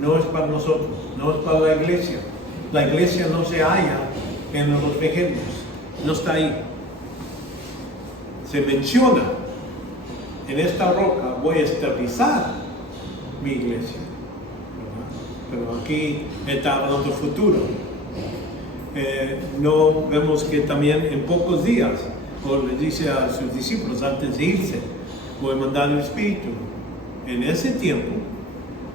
no es para nosotros, no es para la iglesia. La iglesia no se halla en los evangelios, no está ahí. Se menciona, en esta roca voy a estabilizar mi iglesia. Pero aquí está hablando del futuro. No vemos que también en pocos días, o le dice a sus discípulos antes de irse, voy a mandar el Espíritu. En ese tiempo,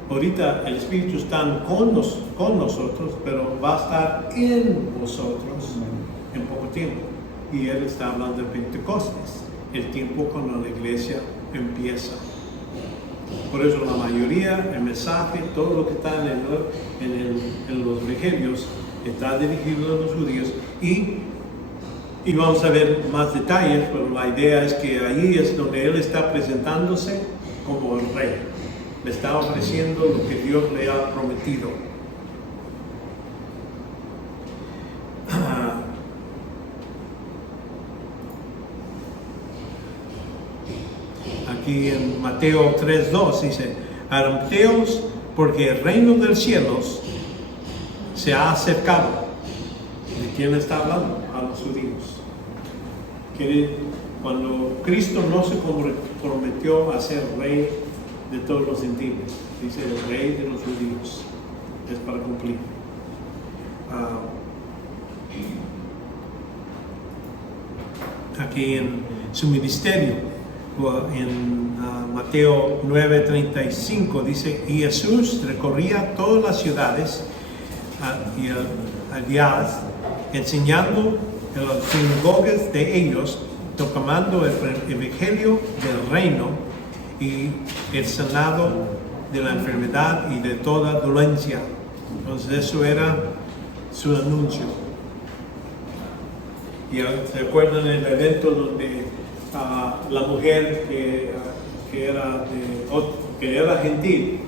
ahorita el Espíritu está con nosotros, pero va a estar en vosotros en poco tiempo. Y Él está hablando de Pentecostés, el tiempo cuando la iglesia empieza. Por eso la mayoría, el mensaje, todo lo que está en los evangelios está dirigido a los judíos y vamos a ver más detalles, pero la idea es que ahí es donde Él está presentándose como el rey. Le está ofreciendo lo que Dios le ha prometido. aquí en Mateo 3:2 dice, arrepenteos porque el reino de los cielos se ha acercado. ¿De quién está hablando? A los judíos. Que cuando Cristo no se comprometió a ser rey de todos los gentiles, dice el rey de los judíos, es para cumplir. Aquí en su ministerio, en Mateo 9:35 dice, y Jesús recorría todas las ciudades y aldeas, enseñando en las sinagogas de ellos, proclamando el evangelio del reino y el sanado de la enfermedad y de toda dolencia. Entonces eso era su anuncio. Y se acuerdan el evento donde la mujer que era gentil,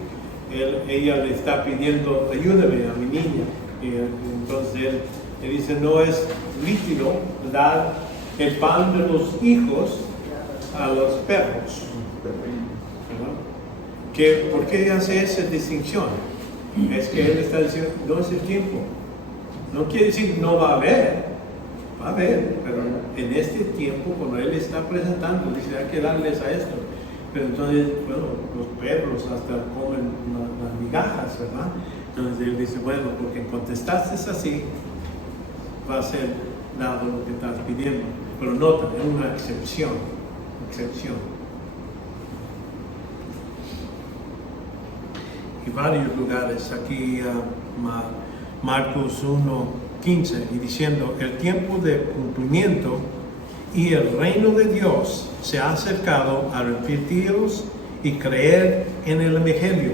ella le está pidiendo, ayúdame a mi niña. Y entonces él dice, no es lícito dar el pan de los hijos a los perros. ¿Por qué hace esa distinción? Es que él está diciendo, no es el tiempo. No quiere decir no va a haber, pero en este tiempo, cuando él está presentando, dice, hay que darles a esto. Pero entonces, bueno, los perros hasta comen las migajas, ¿verdad? Entonces él dice, bueno, porque contestaste así, va a ser dado lo que estás pidiendo. Pero nota, es una excepción. Y varios lugares, aquí Marcos 1:15, y diciendo, el tiempo de cumplimiento y el reino de Dios se ha acercado, a arrepentiros y creer en el evangelio.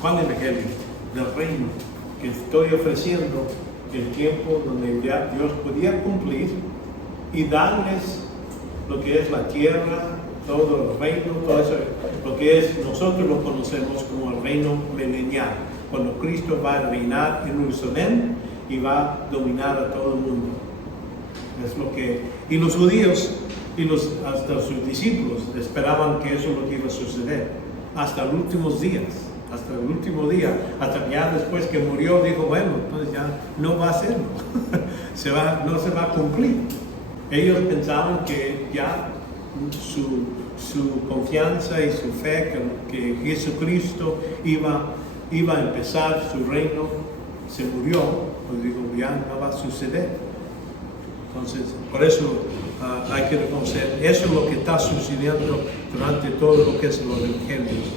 ¿Cuál evangelio? Del reino que estoy ofreciendo, el tiempo donde ya Dios podía cumplir y darles lo que es la tierra, todo el reino, todo eso, lo que es, nosotros lo conocemos como el reino milenial, cuando Cristo va a reinar en Jerusalén y va a dominar a todo el mundo. Es lo que, y los judíos y hasta sus discípulos esperaban que eso es lo que iba a suceder hasta los últimos días. Hasta el último día, hasta ya después que murió, dijo, bueno, entonces ya no va a hacerlo, no se va a cumplir. Ellos pensaban que ya su confianza y su fe que Jesucristo iba a empezar su reino, se murió, pues digo, ya no va a suceder. Entonces, por eso hay que reconocer, eso es lo que está sucediendo durante todo lo que es los evangelios.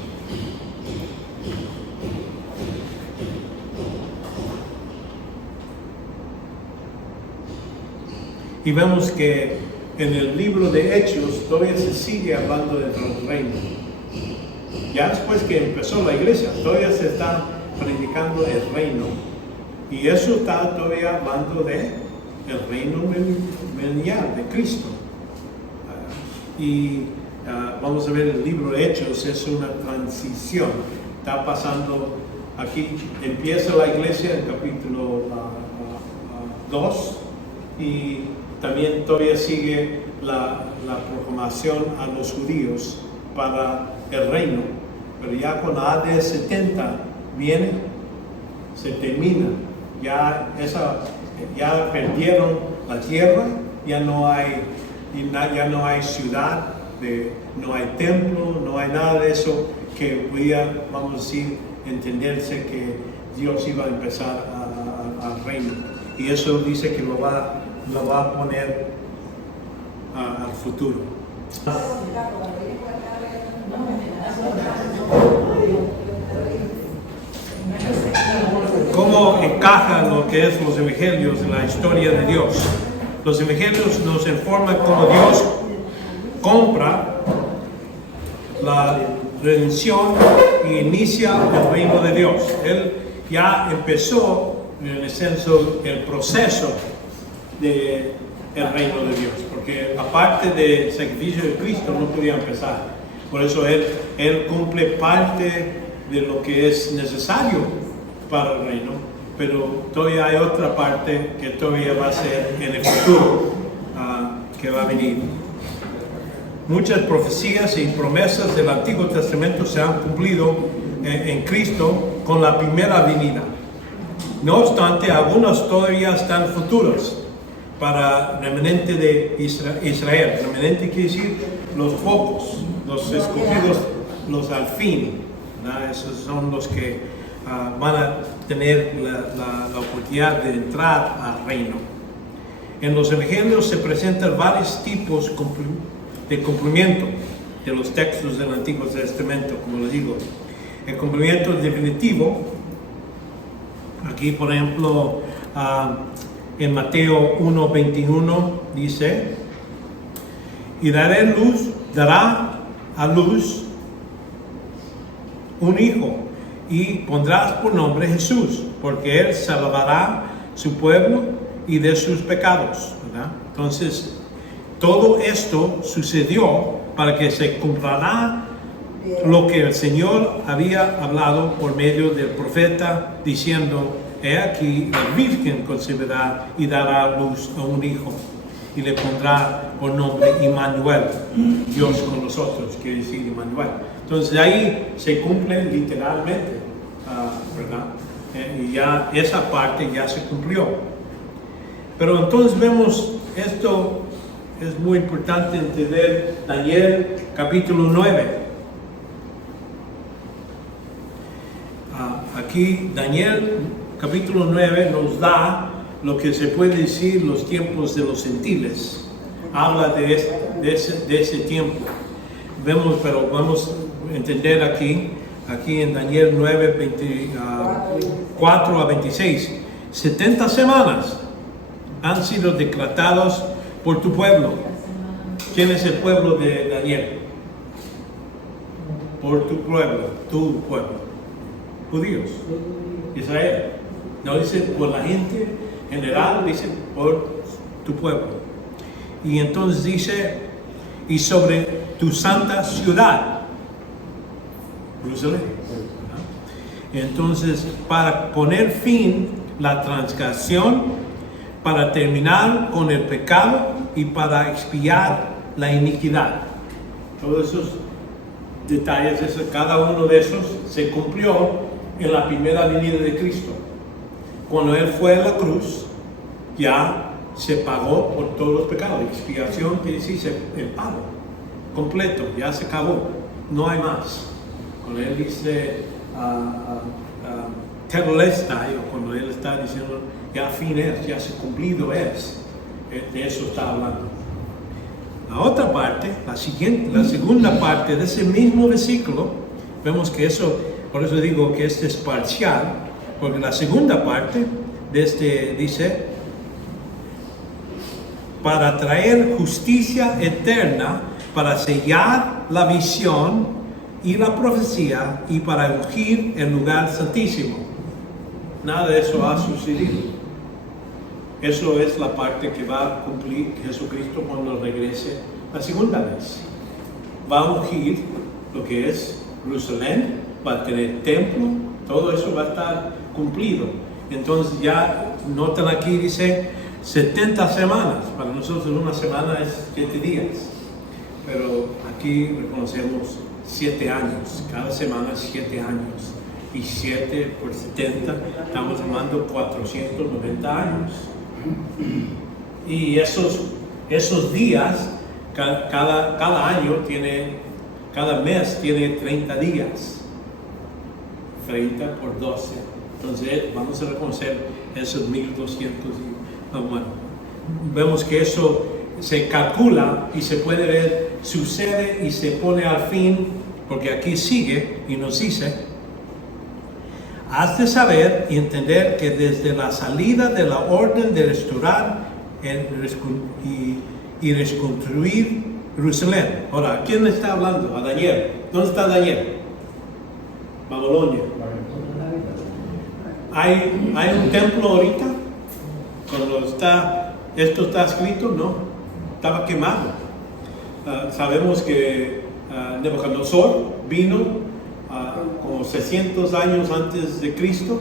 Y vemos que en el libro de Hechos todavía se sigue hablando del reino. Ya después que empezó la iglesia, todavía se está predicando el reino. Y eso está todavía hablando de el reino milenial de Cristo. Vamos a ver el libro de Hechos, es una transición. Está pasando aquí, empieza la iglesia en capítulo 2 y también todavía sigue la proclamación a los judíos para el reino, pero ya con la AD 70 viene, se termina, ya perdieron la tierra, ya no hay ciudad, no hay templo, no hay nada de eso que podía, vamos a decir, entenderse que Dios iba a empezar al reino. Y eso dice que lo va a poner al futuro. ¿Cómo encaja lo que es los evangelios en la historia de Dios? Los evangelios nos informan cómo Dios compra la redención y inicia el reino de Dios. Él ya empezó en el senso, el proceso del reino de Dios, porque aparte del sacrificio de Cristo no podía empezar. Por eso él cumple parte de lo que es necesario para el reino, pero todavía hay otra parte que todavía va a ser en el futuro, que va a venir. muchas profecías y promesas del Antiguo Testamento se han cumplido en Cristo con la primera venida. No obstante, algunos todavía están futuros para el remanente de Israel. Remanente quiere decir los pocos, los escogidos, los al fin, ¿verdad? Esos son los que van a tener la oportunidad de entrar al reino. En los evangelios se presentan varios tipos de cumplimiento de los textos del Antiguo Testamento, como les digo. El cumplimiento definitivo, aquí por ejemplo, en Mateo 1:21 dice, y dará a luz un hijo, y pondrás por nombre Jesús, porque él salvará su pueblo y de sus pecados, ¿verdad? Entonces, todo esto sucedió para que se cumplirá lo que el Señor había hablado por medio del profeta, diciendo, he aquí, la Virgen concebirá y dará a luz a un hijo, y le pondrá por nombre Immanuel, Dios con nosotros, quiere decir Immanuel. Entonces ahí se cumple literalmente, ¿verdad? Y ya esa parte ya se cumplió. Pero entonces vemos, esto es muy importante entender, Daniel capítulo 9. Aquí Daniel capítulo 9 nos da lo que se puede decir los tiempos de los gentiles. Habla de ese tiempo. Pero vamos a entender aquí en Daniel 9, 24 a 26. 70 semanas han sido decretados por tu pueblo. ¿Quién es el pueblo de Daniel? Por tu pueblo. Judíos, Israel. No dice por la gente general, dice por tu pueblo. Y entonces dice, y sobre tu santa ciudad, Jerusalén. Entonces, para poner fin la transgresión, para terminar con el pecado y para expiar la iniquidad. Todos esos detalles, cada uno de esos se cumplió en la primera venida de Cristo. Cuando Él fue a la cruz, ya se pagó por todos los pecados. Expiación quiere decir el pago completo, ya se acabó, no hay más. Cuando Él dice tetelestai, o cuando Él está diciendo ya fin es, ya se cumplido es, de eso está hablando. La otra parte, la segunda parte de ese mismo versículo, vemos que eso, por eso digo que este es parcial, porque la segunda parte de este dice, para traer justicia eterna, para sellar la visión y la profecía y para ungir el lugar santísimo. Nada de eso ha sucedido. Eso es la parte que va a cumplir Jesucristo cuando regrese la segunda vez. Va a ungir lo que es Jerusalén, va a tener templo, todo eso va a estar cumplido. Entonces ya notan aquí, dice 70 semanas. Para nosotros una semana es 7 días. Pero aquí reconocemos 7 años. Cada semana es 7 años. Y 7 por 70, estamos hablando 490 años. Y esos días, cada año cada mes tiene 30 días. 30 por 12. Entonces vamos a reconocer esos 1200. Bueno, vemos que eso se calcula y se puede ver, sucede y se pone al fin, porque aquí sigue y nos dice, has de saber y entender que desde la salida de la orden de restaurar y reconstruir Jerusalén. Ahora, ¿quién está hablando? A Daniel. ¿Dónde está Daniel? Babilonia. ¿Hay un templo ahorita? Cuando esto está escrito, no. Estaba quemado. Sabemos que Nabucodonosor vino como 600 años antes de Cristo,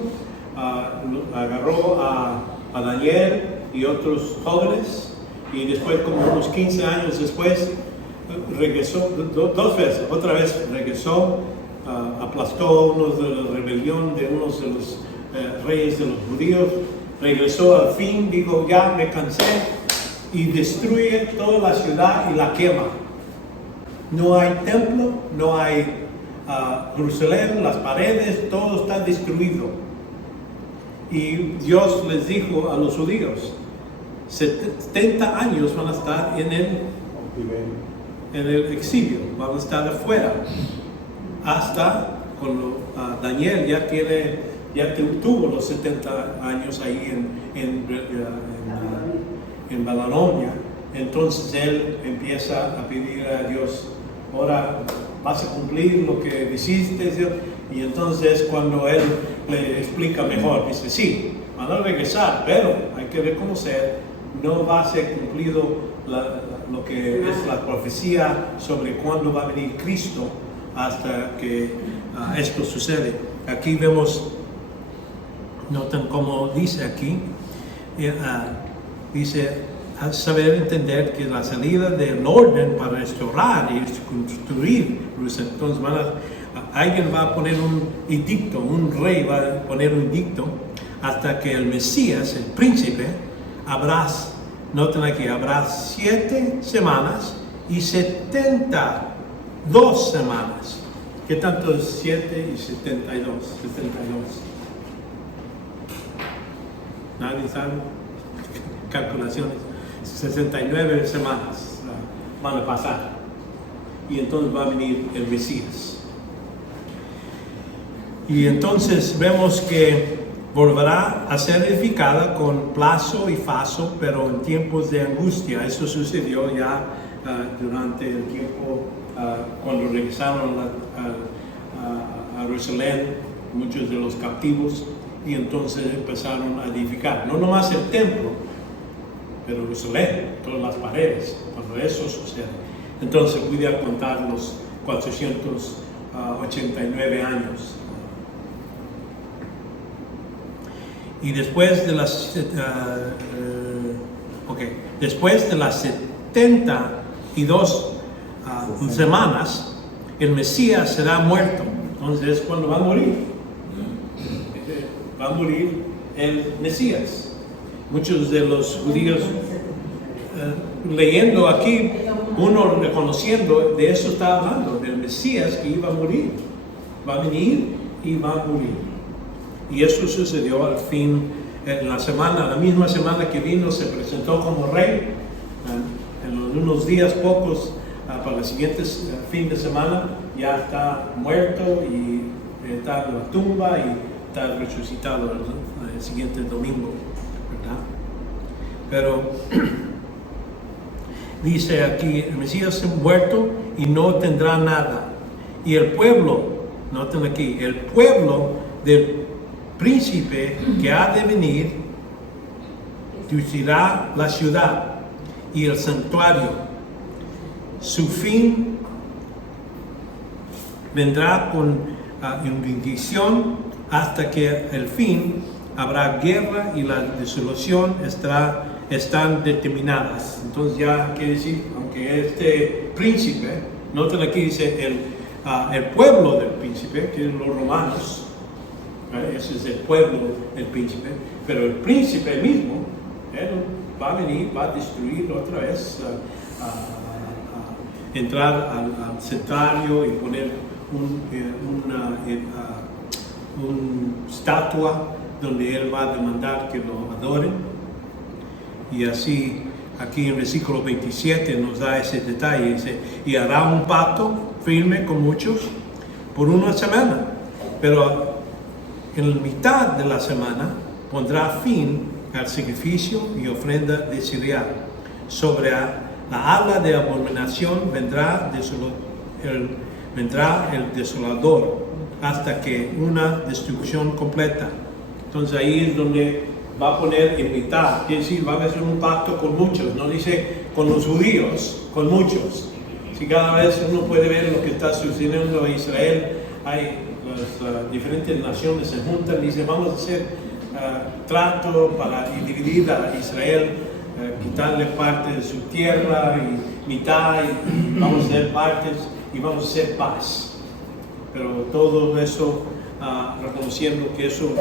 agarró a Daniel y otros jóvenes, y después, como unos 15 años después, regresó dos veces. Otra vez regresó, aplastó uno de la rebelión de unos de los reyes de los judíos. Regresó al fin, dijo, ya me cansé, y destruye toda la ciudad y la quema. No hay templo, no hay Jerusalén, las paredes, todo está destruido. Y Dios les dijo a los judíos, 70 años van a estar en el exilio, van a estar afuera, hasta cuando Daniel ya tuvo los 70 años ahí en Babilonia. Entonces él empieza a pedir a Dios, ahora vas a cumplir lo que dijiste, y entonces cuando él le explica mejor, dice, sí, van a regresar, pero hay que reconocer, no va a ser cumplido lo que es la profecía sobre cuándo va a venir Cristo hasta que esto sucede. Aquí vemos, noten cómo dice aquí, dice, a saber entender que la salida del orden para restaurar y construir, entonces alguien va a poner un edicto, un rey va a poner un edicto hasta que el Mesías, el príncipe, noten aquí, habrá 7 semanas y 72 semanas. ¿Qué tanto es 7 y 72? ¿Nadie sabe? Calculaciones. 69 semanas van a pasar. Y entonces va a venir el Mesías. Y entonces vemos que volverá a ser edificada con plazo y faso, pero en tiempos de angustia. Eso sucedió ya durante el tiempo cuando regresaron a Jerusalén muchos de los captivos, y entonces empezaron a edificar, no nomás el templo, pero Jerusalén, todas las paredes, cuando eso sucede. Entonces pude contar los 489 años. Y después de las 72 semanas, el Mesías será muerto. Entonces es cuando va a morir. Va a morir el Mesías. Muchos de los judíos leyendo aquí, uno reconociendo, de eso está hablando, del Mesías que iba a morir. Va a venir y va a morir. Y eso sucedió al fin, la misma semana que vino, se presentó como rey. En unos días pocos, para el siguiente fin de semana, ya está muerto y está en la tumba y está resucitado el siguiente domingo, ¿verdad? Pero dice aquí, el Mesías es muerto y no tendrá nada. Y el pueblo, noten aquí, el pueblo del príncipe que ha de venir destruirá la ciudad y el santuario. Su fin vendrá con indignación hasta que el fin habrá guerra y la desolación están determinadas. Entonces ya quiere decir, aunque este príncipe, noten aquí dice el pueblo del príncipe, que es los romanos, ese es el pueblo del príncipe, pero el príncipe mismo, él va a venir, va a destruir otra vez, entrar al santuario y poner una estatua donde él va a demandar que lo adoren. Y así, aquí en versículo 27 nos da ese detalle, dice, y hará un pacto firme con muchos por una semana, pero en la mitad de la semana pondrá fin al sacrificio y ofrenda de cereal. Sobre la habla de abominación vendrá el desolador hasta que una destrucción completa. Entonces ahí es donde va a poner en mitad, quiere decir, va a hacer un pacto con muchos, no dice con los judíos, con muchos. Si cada vez uno puede ver lo que está sucediendo en Israel, hay las diferentes naciones se juntan y dicen, vamos a hacer trato para dividir a Israel quitarle parte de su tierra y mitad, y vamos a ser partes y vamos a hacer paz. Pero todo eso, reconociendo que eso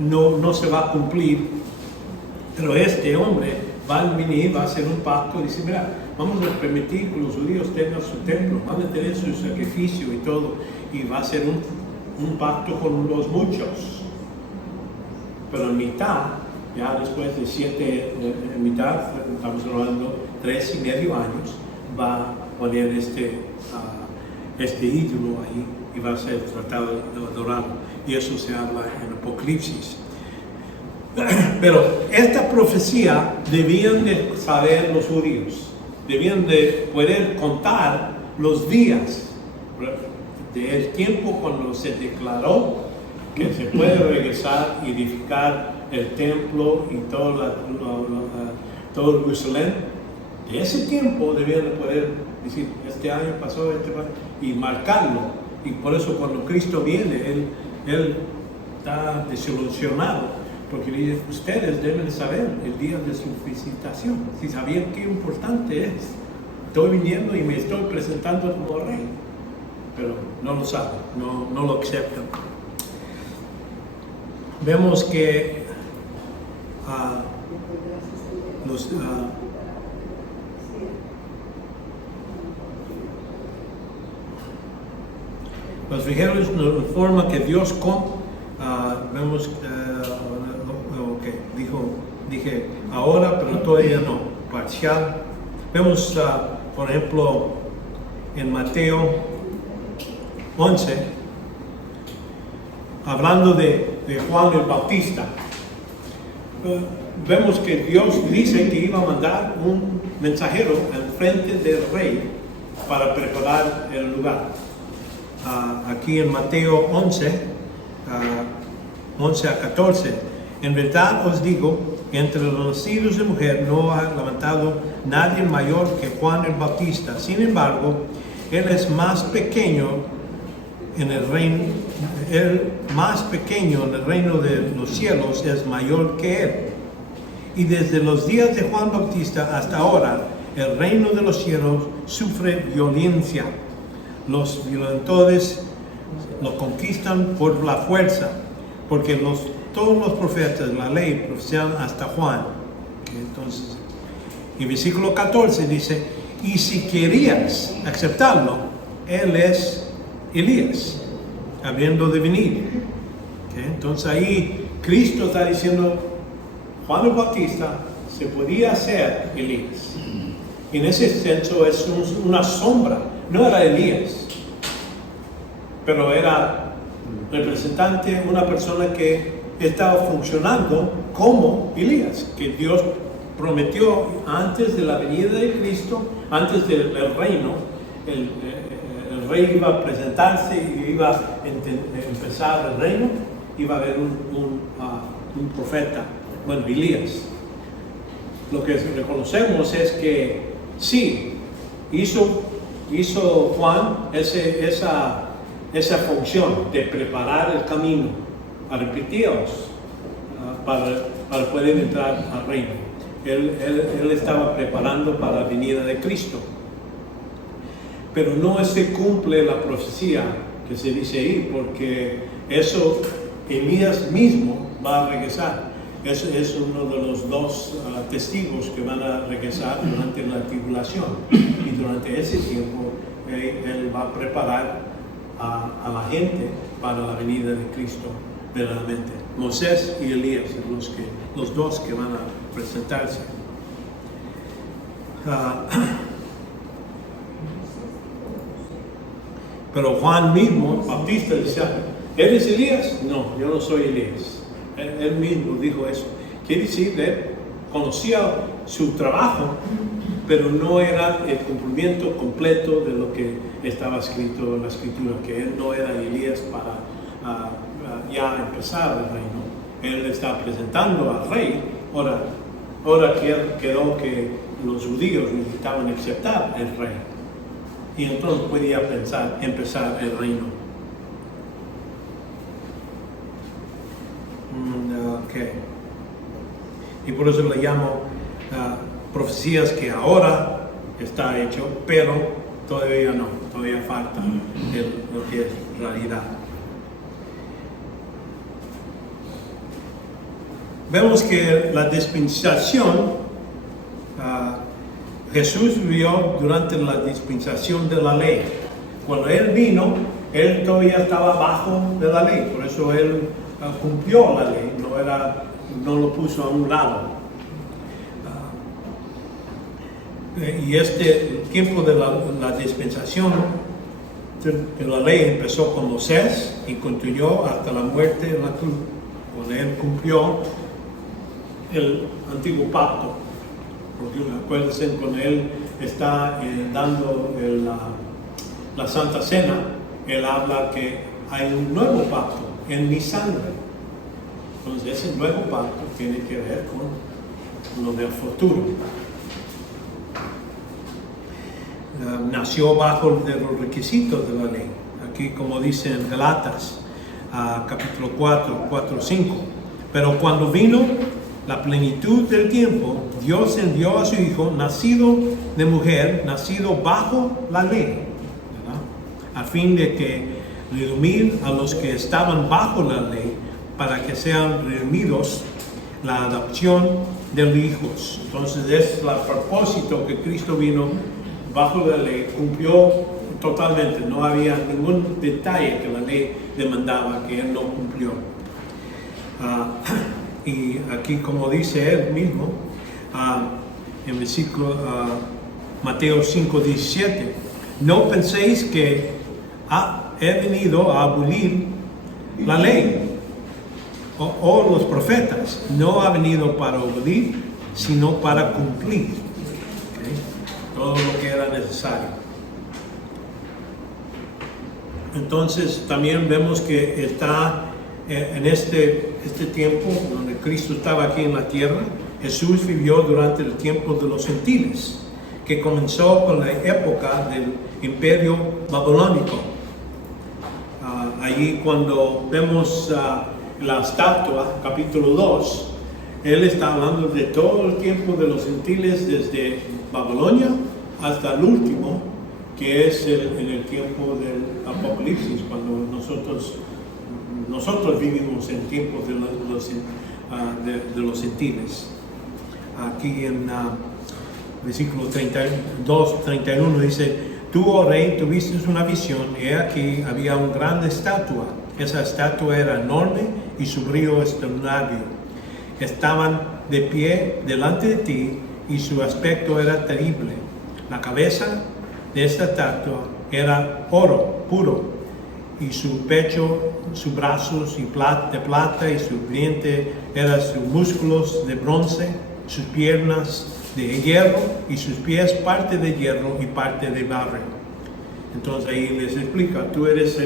no se va a cumplir, pero este hombre va a venir, va a hacer un pacto y dice, mira, vamos a permitir que los judíos tengan su templo, van a tener su sacrificio y todo, y va a ser un pacto con los muchos. Pero en mitad, ya después de 7, en mitad, estamos hablando 3.5 años, va a poner este ídolo ahí y va a ser tratado de adorarlo. Y eso se habla en Apocalipsis. Pero esta profecía debían de saber los judíos, debían de poder contar los días del tiempo cuando se declaró que se puede regresar y edificar el templo y todo Jerusalén. De ese tiempo debían de poder decir, este año pasó, y marcarlo. Y por eso cuando Cristo viene, Él está desilusionado, porque le dice, ustedes deben saber el día de su visitación, si sabían qué importante es. Estoy viniendo y me estoy presentando como rey, pero no lo saben, no lo aceptan. Vemos que los evangelios nos informan que Dios vemos dije ahora, pero todavía no, parcial. Vemos, por ejemplo, en Mateo 11, hablando de Juan el Bautista, vemos que Dios dice que iba a mandar un mensajero al frente del rey para preparar el lugar. Aquí en Mateo 11, 11 a 14, en verdad os digo, entre los nacidos de mujer no ha levantado nadie mayor que Juan el Bautista. Sin embargo, él es más pequeño en el reino, de los cielos es mayor que él. Y desde los días de Juan Bautista hasta ahora, el reino de los cielos sufre violencia. Los violentores lo conquistan por la fuerza, porque todos los profetas de la ley profetizan hasta Juan. Entonces, y versículo 14 dice, y si querías aceptarlo, él es Elías, habiendo de venir. Entonces ahí Cristo está diciendo, Juan el Bautista se podía hacer Elías. Y en ese senso es una sombra, no era Elías, pero era representante, una persona que estaba funcionando como Elías, que Dios prometió antes de la venida de Cristo, antes del reino. El rey iba a presentarse y iba a empezar el reino, iba a haber un profeta, bueno, Elías. Lo que reconocemos es que sí, hizo Juan esa función de preparar el camino, arrepentidos para poder entrar al reino. Él estaba preparando para la venida de Cristo. Pero no se cumple la profecía que se dice ahí, porque eso Elías mismo va a regresar. Es uno de los dos testigos que van a regresar durante la tribulación. Y durante ese tiempo él va a preparar a la gente para la venida de Cristo verdaderamente. Moisés y Elías son los dos que van a presentarse. Pero Juan mismo, Bautista, decía, ¿eres Elías? No, yo no soy Elías. Él mismo dijo eso. Quiere decir, él conocía su trabajo, pero no era el cumplimiento completo de lo que estaba escrito en la Escritura, que él no era Elías para ya empezar el reino. Él está presentando al rey. Ahora quedó que los judíos necesitaban aceptar el rey. Y entonces podía empezar el reino. Okay. Y por eso le llamo profecías que ahora está hecho, pero todavía no, todavía falta lo que es realidad. Vemos que la dispensación, Jesús vivió durante la dispensación de la ley. Cuando Él vino, Él todavía estaba bajo de la ley, por eso Él cumplió la ley, no lo puso a un lado. Y este tiempo de la dispensación de la ley empezó con Moisés y continuó hasta la muerte en la cruz, cuando Él cumplió el antiguo pacto. Porque acuérdense, cuando Él está dando la Santa Cena, Él habla que hay un nuevo pacto en mi sangre. Entonces ese nuevo pacto tiene que ver con lo del futuro. Nació bajo de los requisitos de la ley. Aquí, como dice en Galatas, capítulo 4:5. Pero cuando vino la plenitud del tiempo, Dios envió a su Hijo, nacido de mujer, nacido bajo la ley, ¿verdad? A fin de que redimir a los que estaban bajo la ley, para que sean redimidos la adopción de hijos. Entonces es el propósito que Cristo vino bajo la ley, cumplió totalmente, no había ningún detalle que la ley demandaba que Él no cumplió. Y aquí, como dice Él mismo, en versículo Mateo 5:17, no penséis que he venido a abolir la ley o los profetas. No ha venido para abolir, sino para cumplir. ¿Okay? Todo lo que era necesario. Entonces también vemos que está en este tiempo donde Cristo estaba aquí en la tierra. Jesús vivió durante el tiempo de los gentiles, que comenzó con la época del imperio babilónico. Allí cuando vemos la estatua, capítulo 2, Él está hablando de todo el tiempo de los gentiles, desde Babilonia hasta el último, que es en el tiempo del Apocalipsis, cuando nosotros vivimos en tiempos de los gentiles. Aquí en versículo 32-31 dice: tú, oh rey, tuviste una visión, y aquí había una gran estatua. Esa estatua era enorme y su brillo extraordinario. Estaban de pie delante de ti y su aspecto era terrible. La cabeza de esta estatua era oro puro, y su pecho, sus brazos de plata, y su vientre eran sus músculos de bronce, sus piernas de hierro, y sus pies parte de hierro y parte de barro. Entonces ahí les explica: tú eres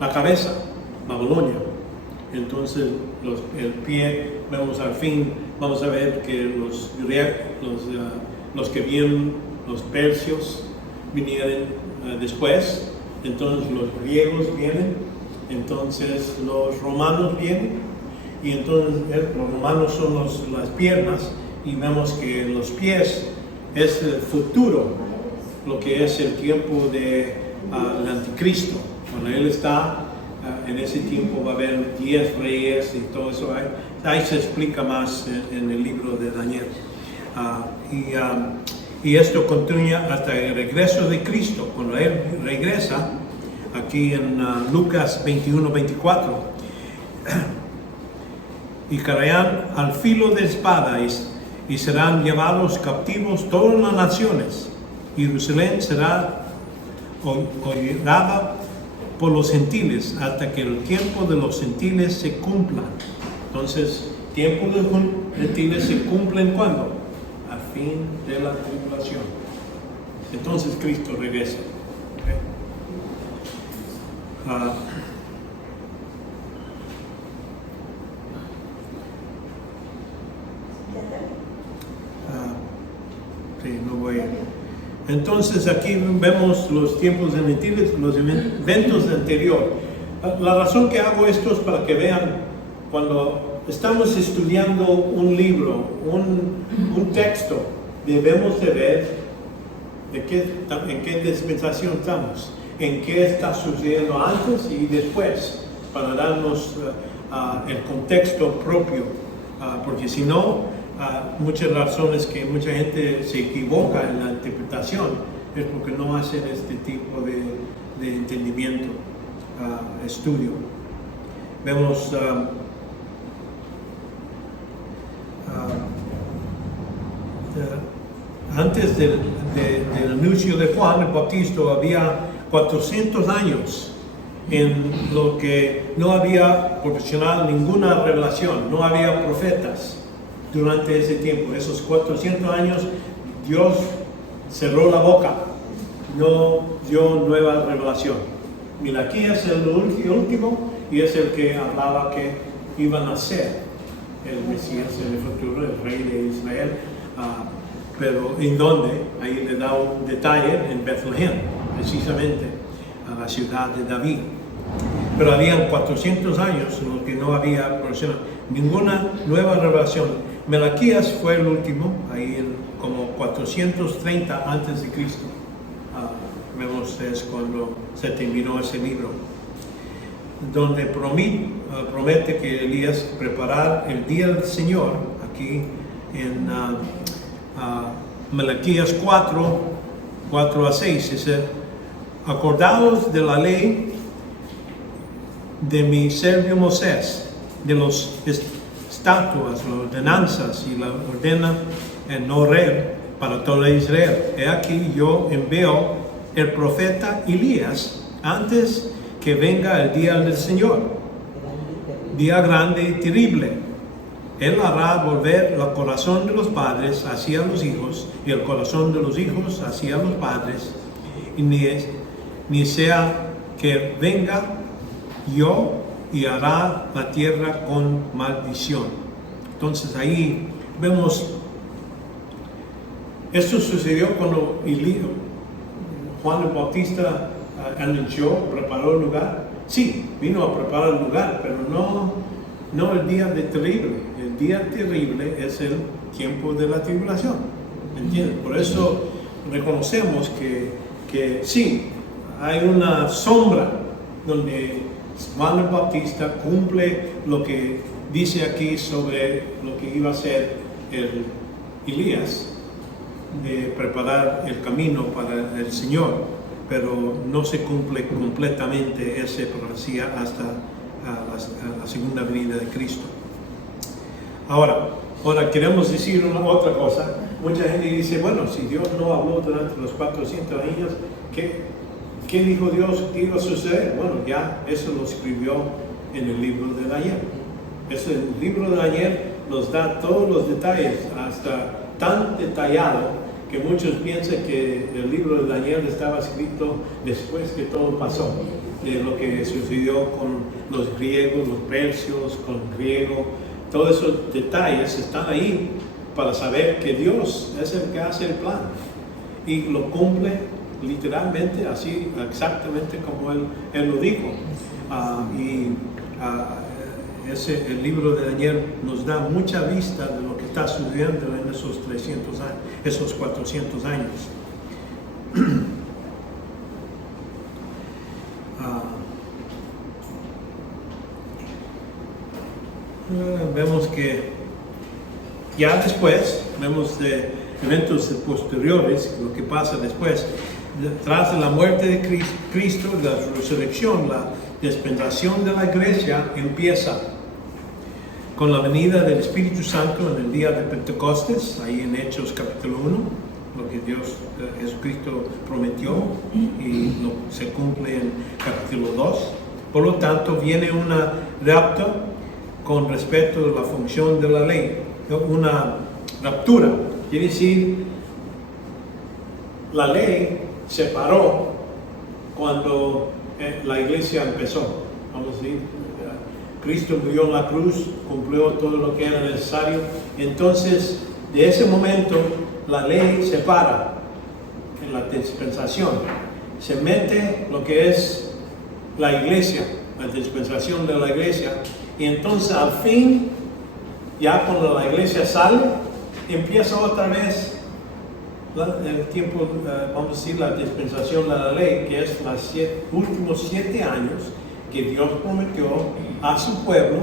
la cabeza, Babilonia. Entonces el pie, vamos a ver que los que vienen, los persios, vinieron después. Entonces los griegos vienen, entonces los romanos vienen, y entonces los romanos son las piernas, y vemos que los pies es el futuro, lo que es el tiempo del anticristo. Cuando Él está, en ese tiempo va a haber 10 reyes y todo eso. Ahí se explica más en el libro de Daniel. Y esto continúa hasta el regreso de Cristo. Cuando Él regresa, aquí en Lucas 21:24, y caerán al filo de espada y serán llevados cautivos todas las naciones. Jerusalén será holgada por los gentiles hasta que el tiempo de los gentiles se cumpla. Entonces, tiempo de los gentiles se cumple ¿cuándo? Al fin de la tribulación. Entonces Cristo regresa. ¿Okay? Sí, no voy a... Entonces aquí vemos los tiempos gentiles, los eventos anteriores. La razón que hago esto es para que vean cuando estamos estudiando un libro, un texto, debemos de ver en qué dispensación estamos, en qué está sucediendo antes y después, para darnos el contexto propio, porque si no, muchas razones que mucha gente se equivoca en la interpretación es porque no hacen este tipo de entendimiento, estudio. Vemos antes del anuncio de Juan el Bautista había 400 años en lo que no había proporcionado ninguna revelación, no había profetas durante ese tiempo. Esos 400 años Dios cerró la boca, no dio nueva revelación. Malaquías es el último y es el que hablaba que iban a ser el Mesías en el futuro, el rey de Israel. Pero ¿en dónde? Ahí le da un detalle, en Bethlehem, precisamente, a la ciudad de David. Pero habían 400 años en los que no había ninguna nueva revelación. Malaquías fue el último, ahí como 430 antes de Cristo. Vemos es cuando se terminó ese libro, donde promete que Elías preparar el día del Señor, aquí en Malaquías 4 a 6, dice: acordaos de la ley de mi siervo Moisés, de los estatuas, las ordenanzas, y la ordena en Horeb para todo Israel. He aquí yo envío el profeta Elías antes que venga el día del Señor, día grande y terrible. Él hará volver el corazón de los padres hacia los hijos y el corazón de los hijos hacia los padres, y ni sea que venga yo y hará la tierra con maldición. Entonces ahí vemos, esto sucedió cuando Juan el Bautista anunció, preparó el lugar. Sí, vino a preparar el lugar, pero no el día de terrible. El día terrible es el tiempo de la tribulación, ¿entienden? Por eso reconocemos que sí, hay una sombra donde Juan el Bautista cumple lo que dice aquí sobre lo que iba a ser el Elías, de preparar el camino para el Señor, pero no se cumple completamente esa profecía hasta la segunda venida de Cristo. Ahora queremos decir otra cosa. Mucha gente dice, bueno, si Dios no habló durante los 400 años, ¿qué dijo Dios que iba a suceder? Bueno, ya eso lo escribió en el libro de Daniel. El libro de Daniel nos da todos los detalles, hasta tan detallado que muchos piensan que el libro de Daniel estaba escrito después que todo pasó, de lo que sucedió con los griegos, los persios, con el griego. Todos esos detalles están ahí para saber que Dios es el que hace el plan y lo cumple literalmente así, exactamente como Él lo dijo. El libro de Daniel nos da mucha vista de lo que está sucediendo en esos 300 años, esos 400 años. Vemos que ya después, vemos de eventos posteriores, lo que pasa después, tras la muerte de Cristo, la resurrección, la dispensación de la iglesia empieza con la venida del Espíritu Santo en el día de Pentecostés, ahí en Hechos capítulo 1, lo que Jesucristo prometió y se cumple en capítulo 2. Por lo tanto, viene una rapto con respecto a la función de la ley, una raptura, quiere decir, la ley se paró cuando la iglesia empezó. Vamos a decir, Cristo murió en la cruz, cumplió todo lo que era necesario. Entonces, de ese momento, la ley se para en la dispensación. Se mete lo que es la iglesia, la dispensación de la iglesia. Y entonces, al fin, ya cuando la iglesia sale, empieza otra vez el tiempo, vamos a decir, la dispensación de la ley, que es los últimos 7 años que Dios prometió a su pueblo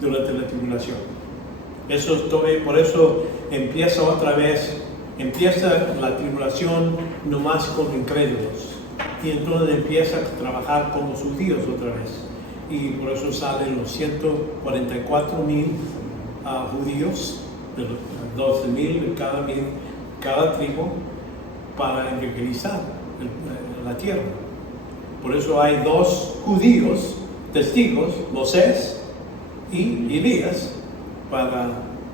durante la tribulación. Por eso empieza otra vez, empieza la tribulación nomás con incrédulos. Y entonces empieza a trabajar con los judíos otra vez. Y por eso salen los 144,000 judíos, de los 12,000 de cada tribu, para evangelizar la tierra. Por eso hay 2 judíos testigos, Moisés y Elías, para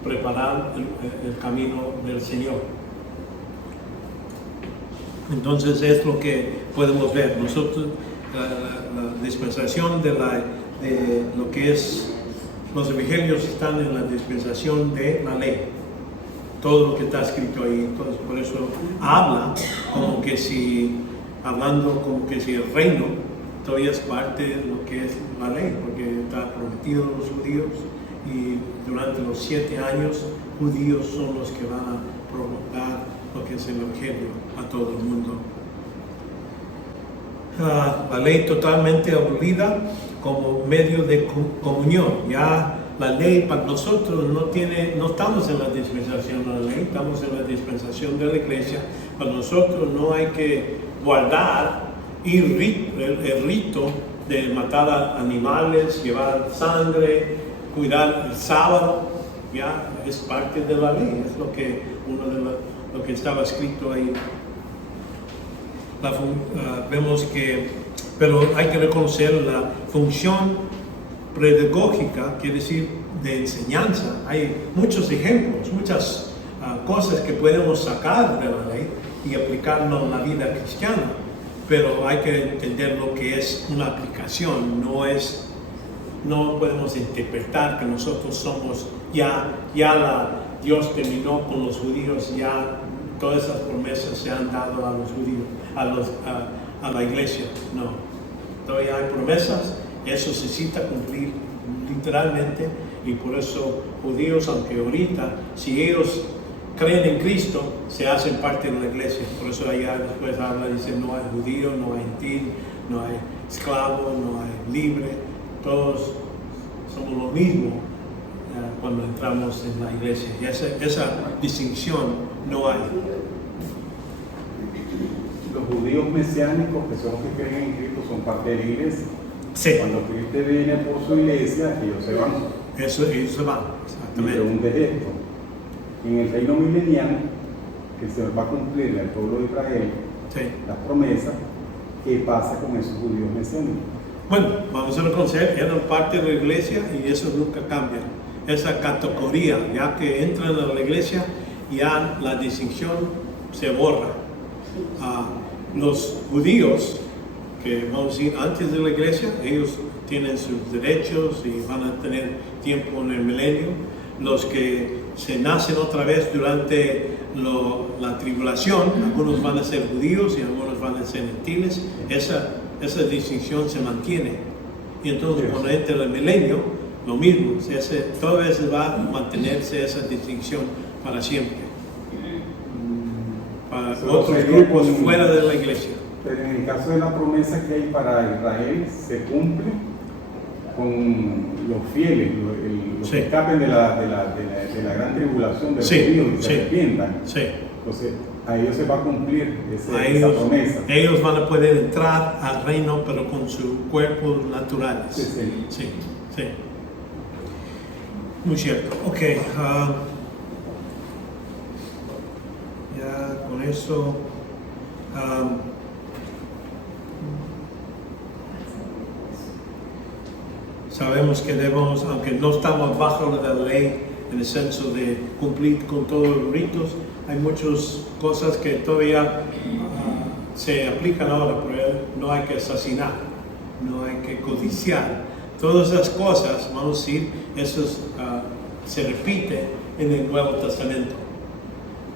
preparar el camino del Señor. Entonces es lo que podemos ver. Nosotros, la dispensación de lo que es, los evangelios están en la dispensación de la ley. Todo lo que está escrito ahí. Entonces por eso hablando como que si el reino todavía es parte de lo que es la ley, porque está prometido a los judíos y durante los 7 años judíos son los que van a promulgar lo que es el evangelio a todo el mundo. La ley totalmente abolida como medio de comunión. Ya la ley para nosotros no estamos en la dispensación de la ley, estamos en la dispensación de la iglesia. Para nosotros no hay que guardar el rito de matar a animales, llevar sangre, cuidar el sábado. Ya es parte de la ley, es lo que lo que estaba escrito ahí. Vemos que, pero hay que reconocer la función pedagógica, quiere decir de enseñanza. Hay muchos ejemplos, muchas cosas que podemos sacar de la ley y aplicarlo en la vida cristiana, pero hay que entender lo que es una aplicación. No podemos interpretar que nosotros somos Dios terminó con los judíos, ya todas esas promesas se han dado a los judíos, a la iglesia. No, todavía hay promesas, eso se necesita cumplir literalmente, y por eso judíos, aunque ahorita, si ellos creen en Cristo, se hacen parte de la iglesia. Por eso allá después habla, dice, no hay judío, no hay gentil, no hay esclavo, no hay libre, todos somos lo mismo cuando entramos en la iglesia. Y esa distinción no hay. Los judíos mesiánicos, que son los que creen en Cristo, son parte de la iglesia. Sí. Cuando Cristo viene por su iglesia, ellos se van. Ellos se van, Y preguntes esto: en el reino milenial, que se va a cumplir al pueblo de Israel, sí, las promesas, ¿qué pasa con esos judíos mesiánicos? Bueno, vamos a reconocer, eran parte de la iglesia y eso nunca cambia. Esa categoría, ya que entran a la iglesia, ya la distinción se borra. Los judíos, que vamos a decir antes de la iglesia, ellos tienen sus derechos y van a tener tiempo en el milenio. Los que se nacen otra vez durante la tribulación, algunos van a ser judíos y algunos van a ser gentiles, esa distinción se mantiene. Y entonces cuando entra el milenio, lo mismo, todas veces va a mantenerse esa distinción para siempre. Para otros grupos fuera de la iglesia. Pero en el caso de la promesa que hay para Israel, se cumple con los fieles, los sí, que escapen de la gran tribulación de los sí, judíos y sí, se arrepientan. Sí. Entonces, a ellos se va a cumplir esa promesa. Ellos van a poder entrar al reino, pero con sus cuerpos naturales. Sí, sí. Sí, sí. Muy cierto. Ok. Ya con eso. Sabemos que debemos, aunque no estamos bajo la ley en el senso de cumplir con todos los ritos, hay muchas cosas que todavía se aplican ahora, pero no hay que asesinar, no hay que codiciar. Todas esas cosas, vamos a decir, eso se repite en el Nuevo Testamento.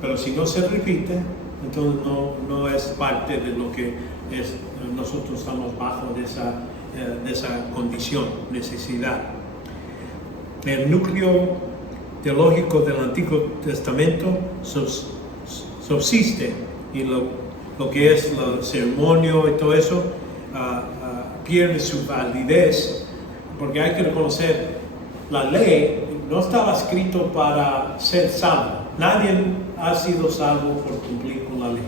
Pero si no se repite, entonces no es parte de lo que es, nosotros estamos bajo de esa condición, necesidad. el núcleo teológico del Antiguo Testamento subsiste y lo que es el ceremonio y todo eso pierde su validez, porque hay que reconocer, la ley no estaba escrito para ser salvo. Nadie ha sido salvo por cumplir con la ley.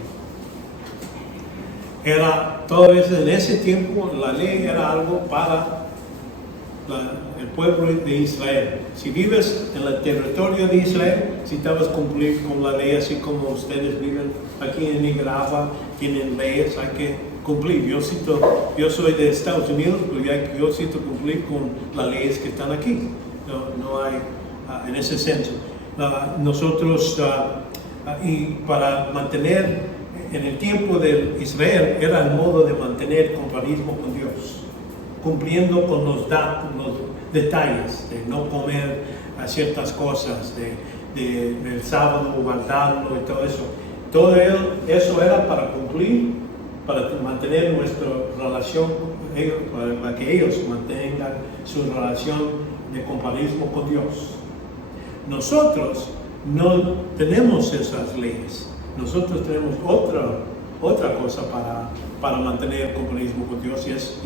En ese tiempo la ley era algo para el pueblo de Israel. Si vives en el territorio de Israel, si te vas a cumplir con la ley, así como ustedes viven aquí en Nicaragua, tienen leyes, hay que cumplir. Yo soy de Estados Unidos, pero yo necesito cumplir con las leyes que están aquí. No hay en ese senso. Nosotros, y para mantener, en el tiempo de Israel, era el modo de mantener compañerismo con Dios, cumpliendo con los detalles de no comer ciertas cosas, del sábado guardarlo y todo eso. Todo eso era para cumplir, para mantener nuestra relación, para que ellos mantengan su relación de compañerismo con Dios. Nosotros no tenemos esas leyes. Nosotros tenemos otra cosa para mantener el compañerismo con Dios, y es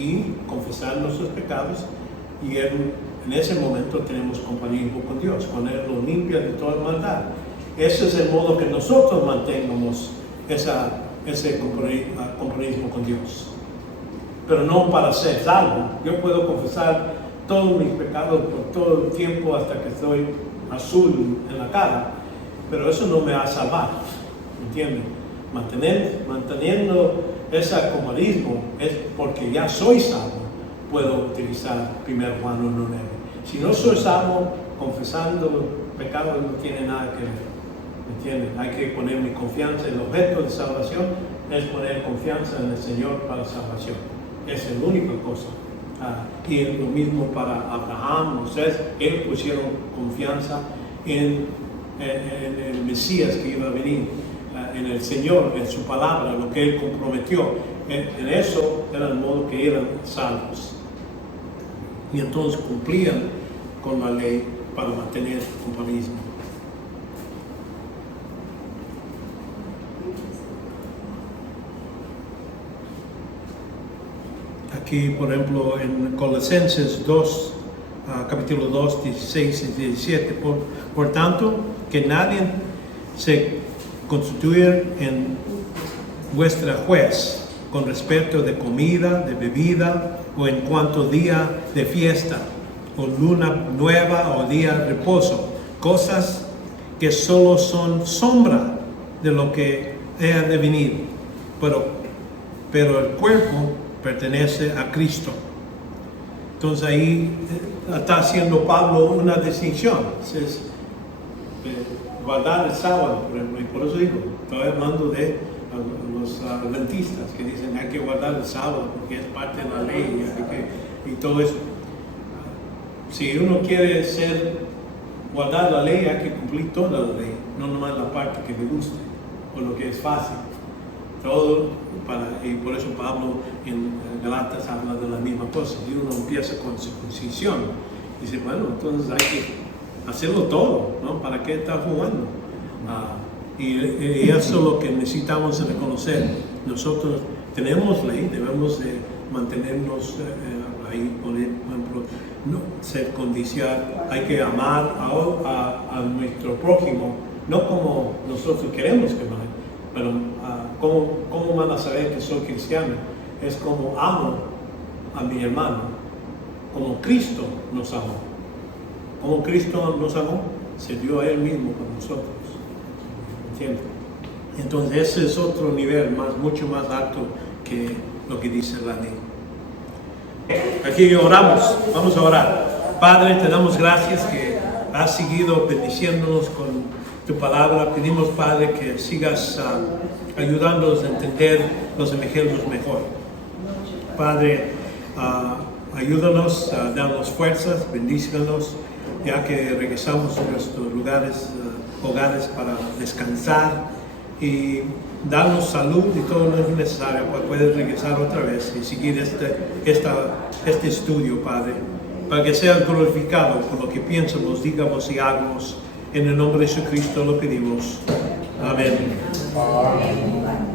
confesar nuestros pecados, y en ese momento tenemos compañerismo con Dios, con Él nos limpia de toda maldad. Ese es el modo que nosotros mantengamos ese compañerismo con Dios. Pero no para ser salvo. Yo puedo confesar todos mis pecados por todo el tiempo hasta que estoy azul en la cara, pero eso no me va a salvar. ¿Entienden? Manteniendo ese compañerismo es porque ya soy salvo. Puedo utilizar 1 Juan 1:9. Si no soy salvo, confesando pecados no tiene nada que ver. ¿Entienden? Hay que poner mi confianza. El objeto de salvación es poner confianza en el Señor para salvación. Esa es la única cosa. Y lo mismo para Abraham, Moisés. Ellos pusieron confianza en el Mesías que iba a venir, en el Señor, en su palabra, lo que Él comprometió. En eso era el modo que eran salvos. Y entonces cumplían con la ley para mantener el compañerismo. Aquí, por ejemplo, en Colosenses 2, capítulo 2, 16 y 17, por tanto, que nadie se constituya en vuestra juez con respecto de comida, de bebida, o en cuanto día de fiesta, o luna nueva, o día de reposo, cosas que solo son sombra de lo que ha de venir, pero el cuerpo pertenece a Cristo. Entonces ahí está haciendo Pablo una distinción. Es guardar el sábado, por ejemplo, y por eso digo, estoy hablando de los adventistas que dicen hay que guardar el sábado porque es parte de la ley y todo eso. Si uno quiere guardar la ley, hay que cumplir toda la ley, no nomás la parte que me guste o lo que es fácil. Y por eso Pablo en Galatas habla de la misma cosa. Si uno empieza con circuncisión, dice, bueno, entonces hay que hacerlo todo, ¿no? ¿Para qué está jugando? Y eso es lo que necesitamos reconocer. Nosotros tenemos ley, debemos de mantenernos ahí, por ejemplo, no ser condiciar, hay que amar a nuestro prójimo, no como nosotros queremos que amen, pero ¿cómo van a saber que soy cristiano? Es como amo a mi hermano, como Cristo nos amó. Como Cristo nos amó, se dio a Él mismo con nosotros. ¿Entiendes? Entonces ese es otro nivel, mucho más alto que lo que dice la ley. Aquí oramos, vamos a orar. Padre, te damos gracias que has seguido bendiciéndonos con tu palabra. Pedimos, Padre, que sigas ayudándonos a entender los evangelios mejor. Padre, ayúdanos a darnos fuerzas, bendícenos, ya que regresamos a nuestros hogares para descansar y darnos salud y todo lo necesario para poder regresar otra vez y seguir este estudio, Padre. para que seas glorificado por lo que piensamos, digamos y hagamos. En el nombre de Jesucristo lo pedimos. Amén. Amén.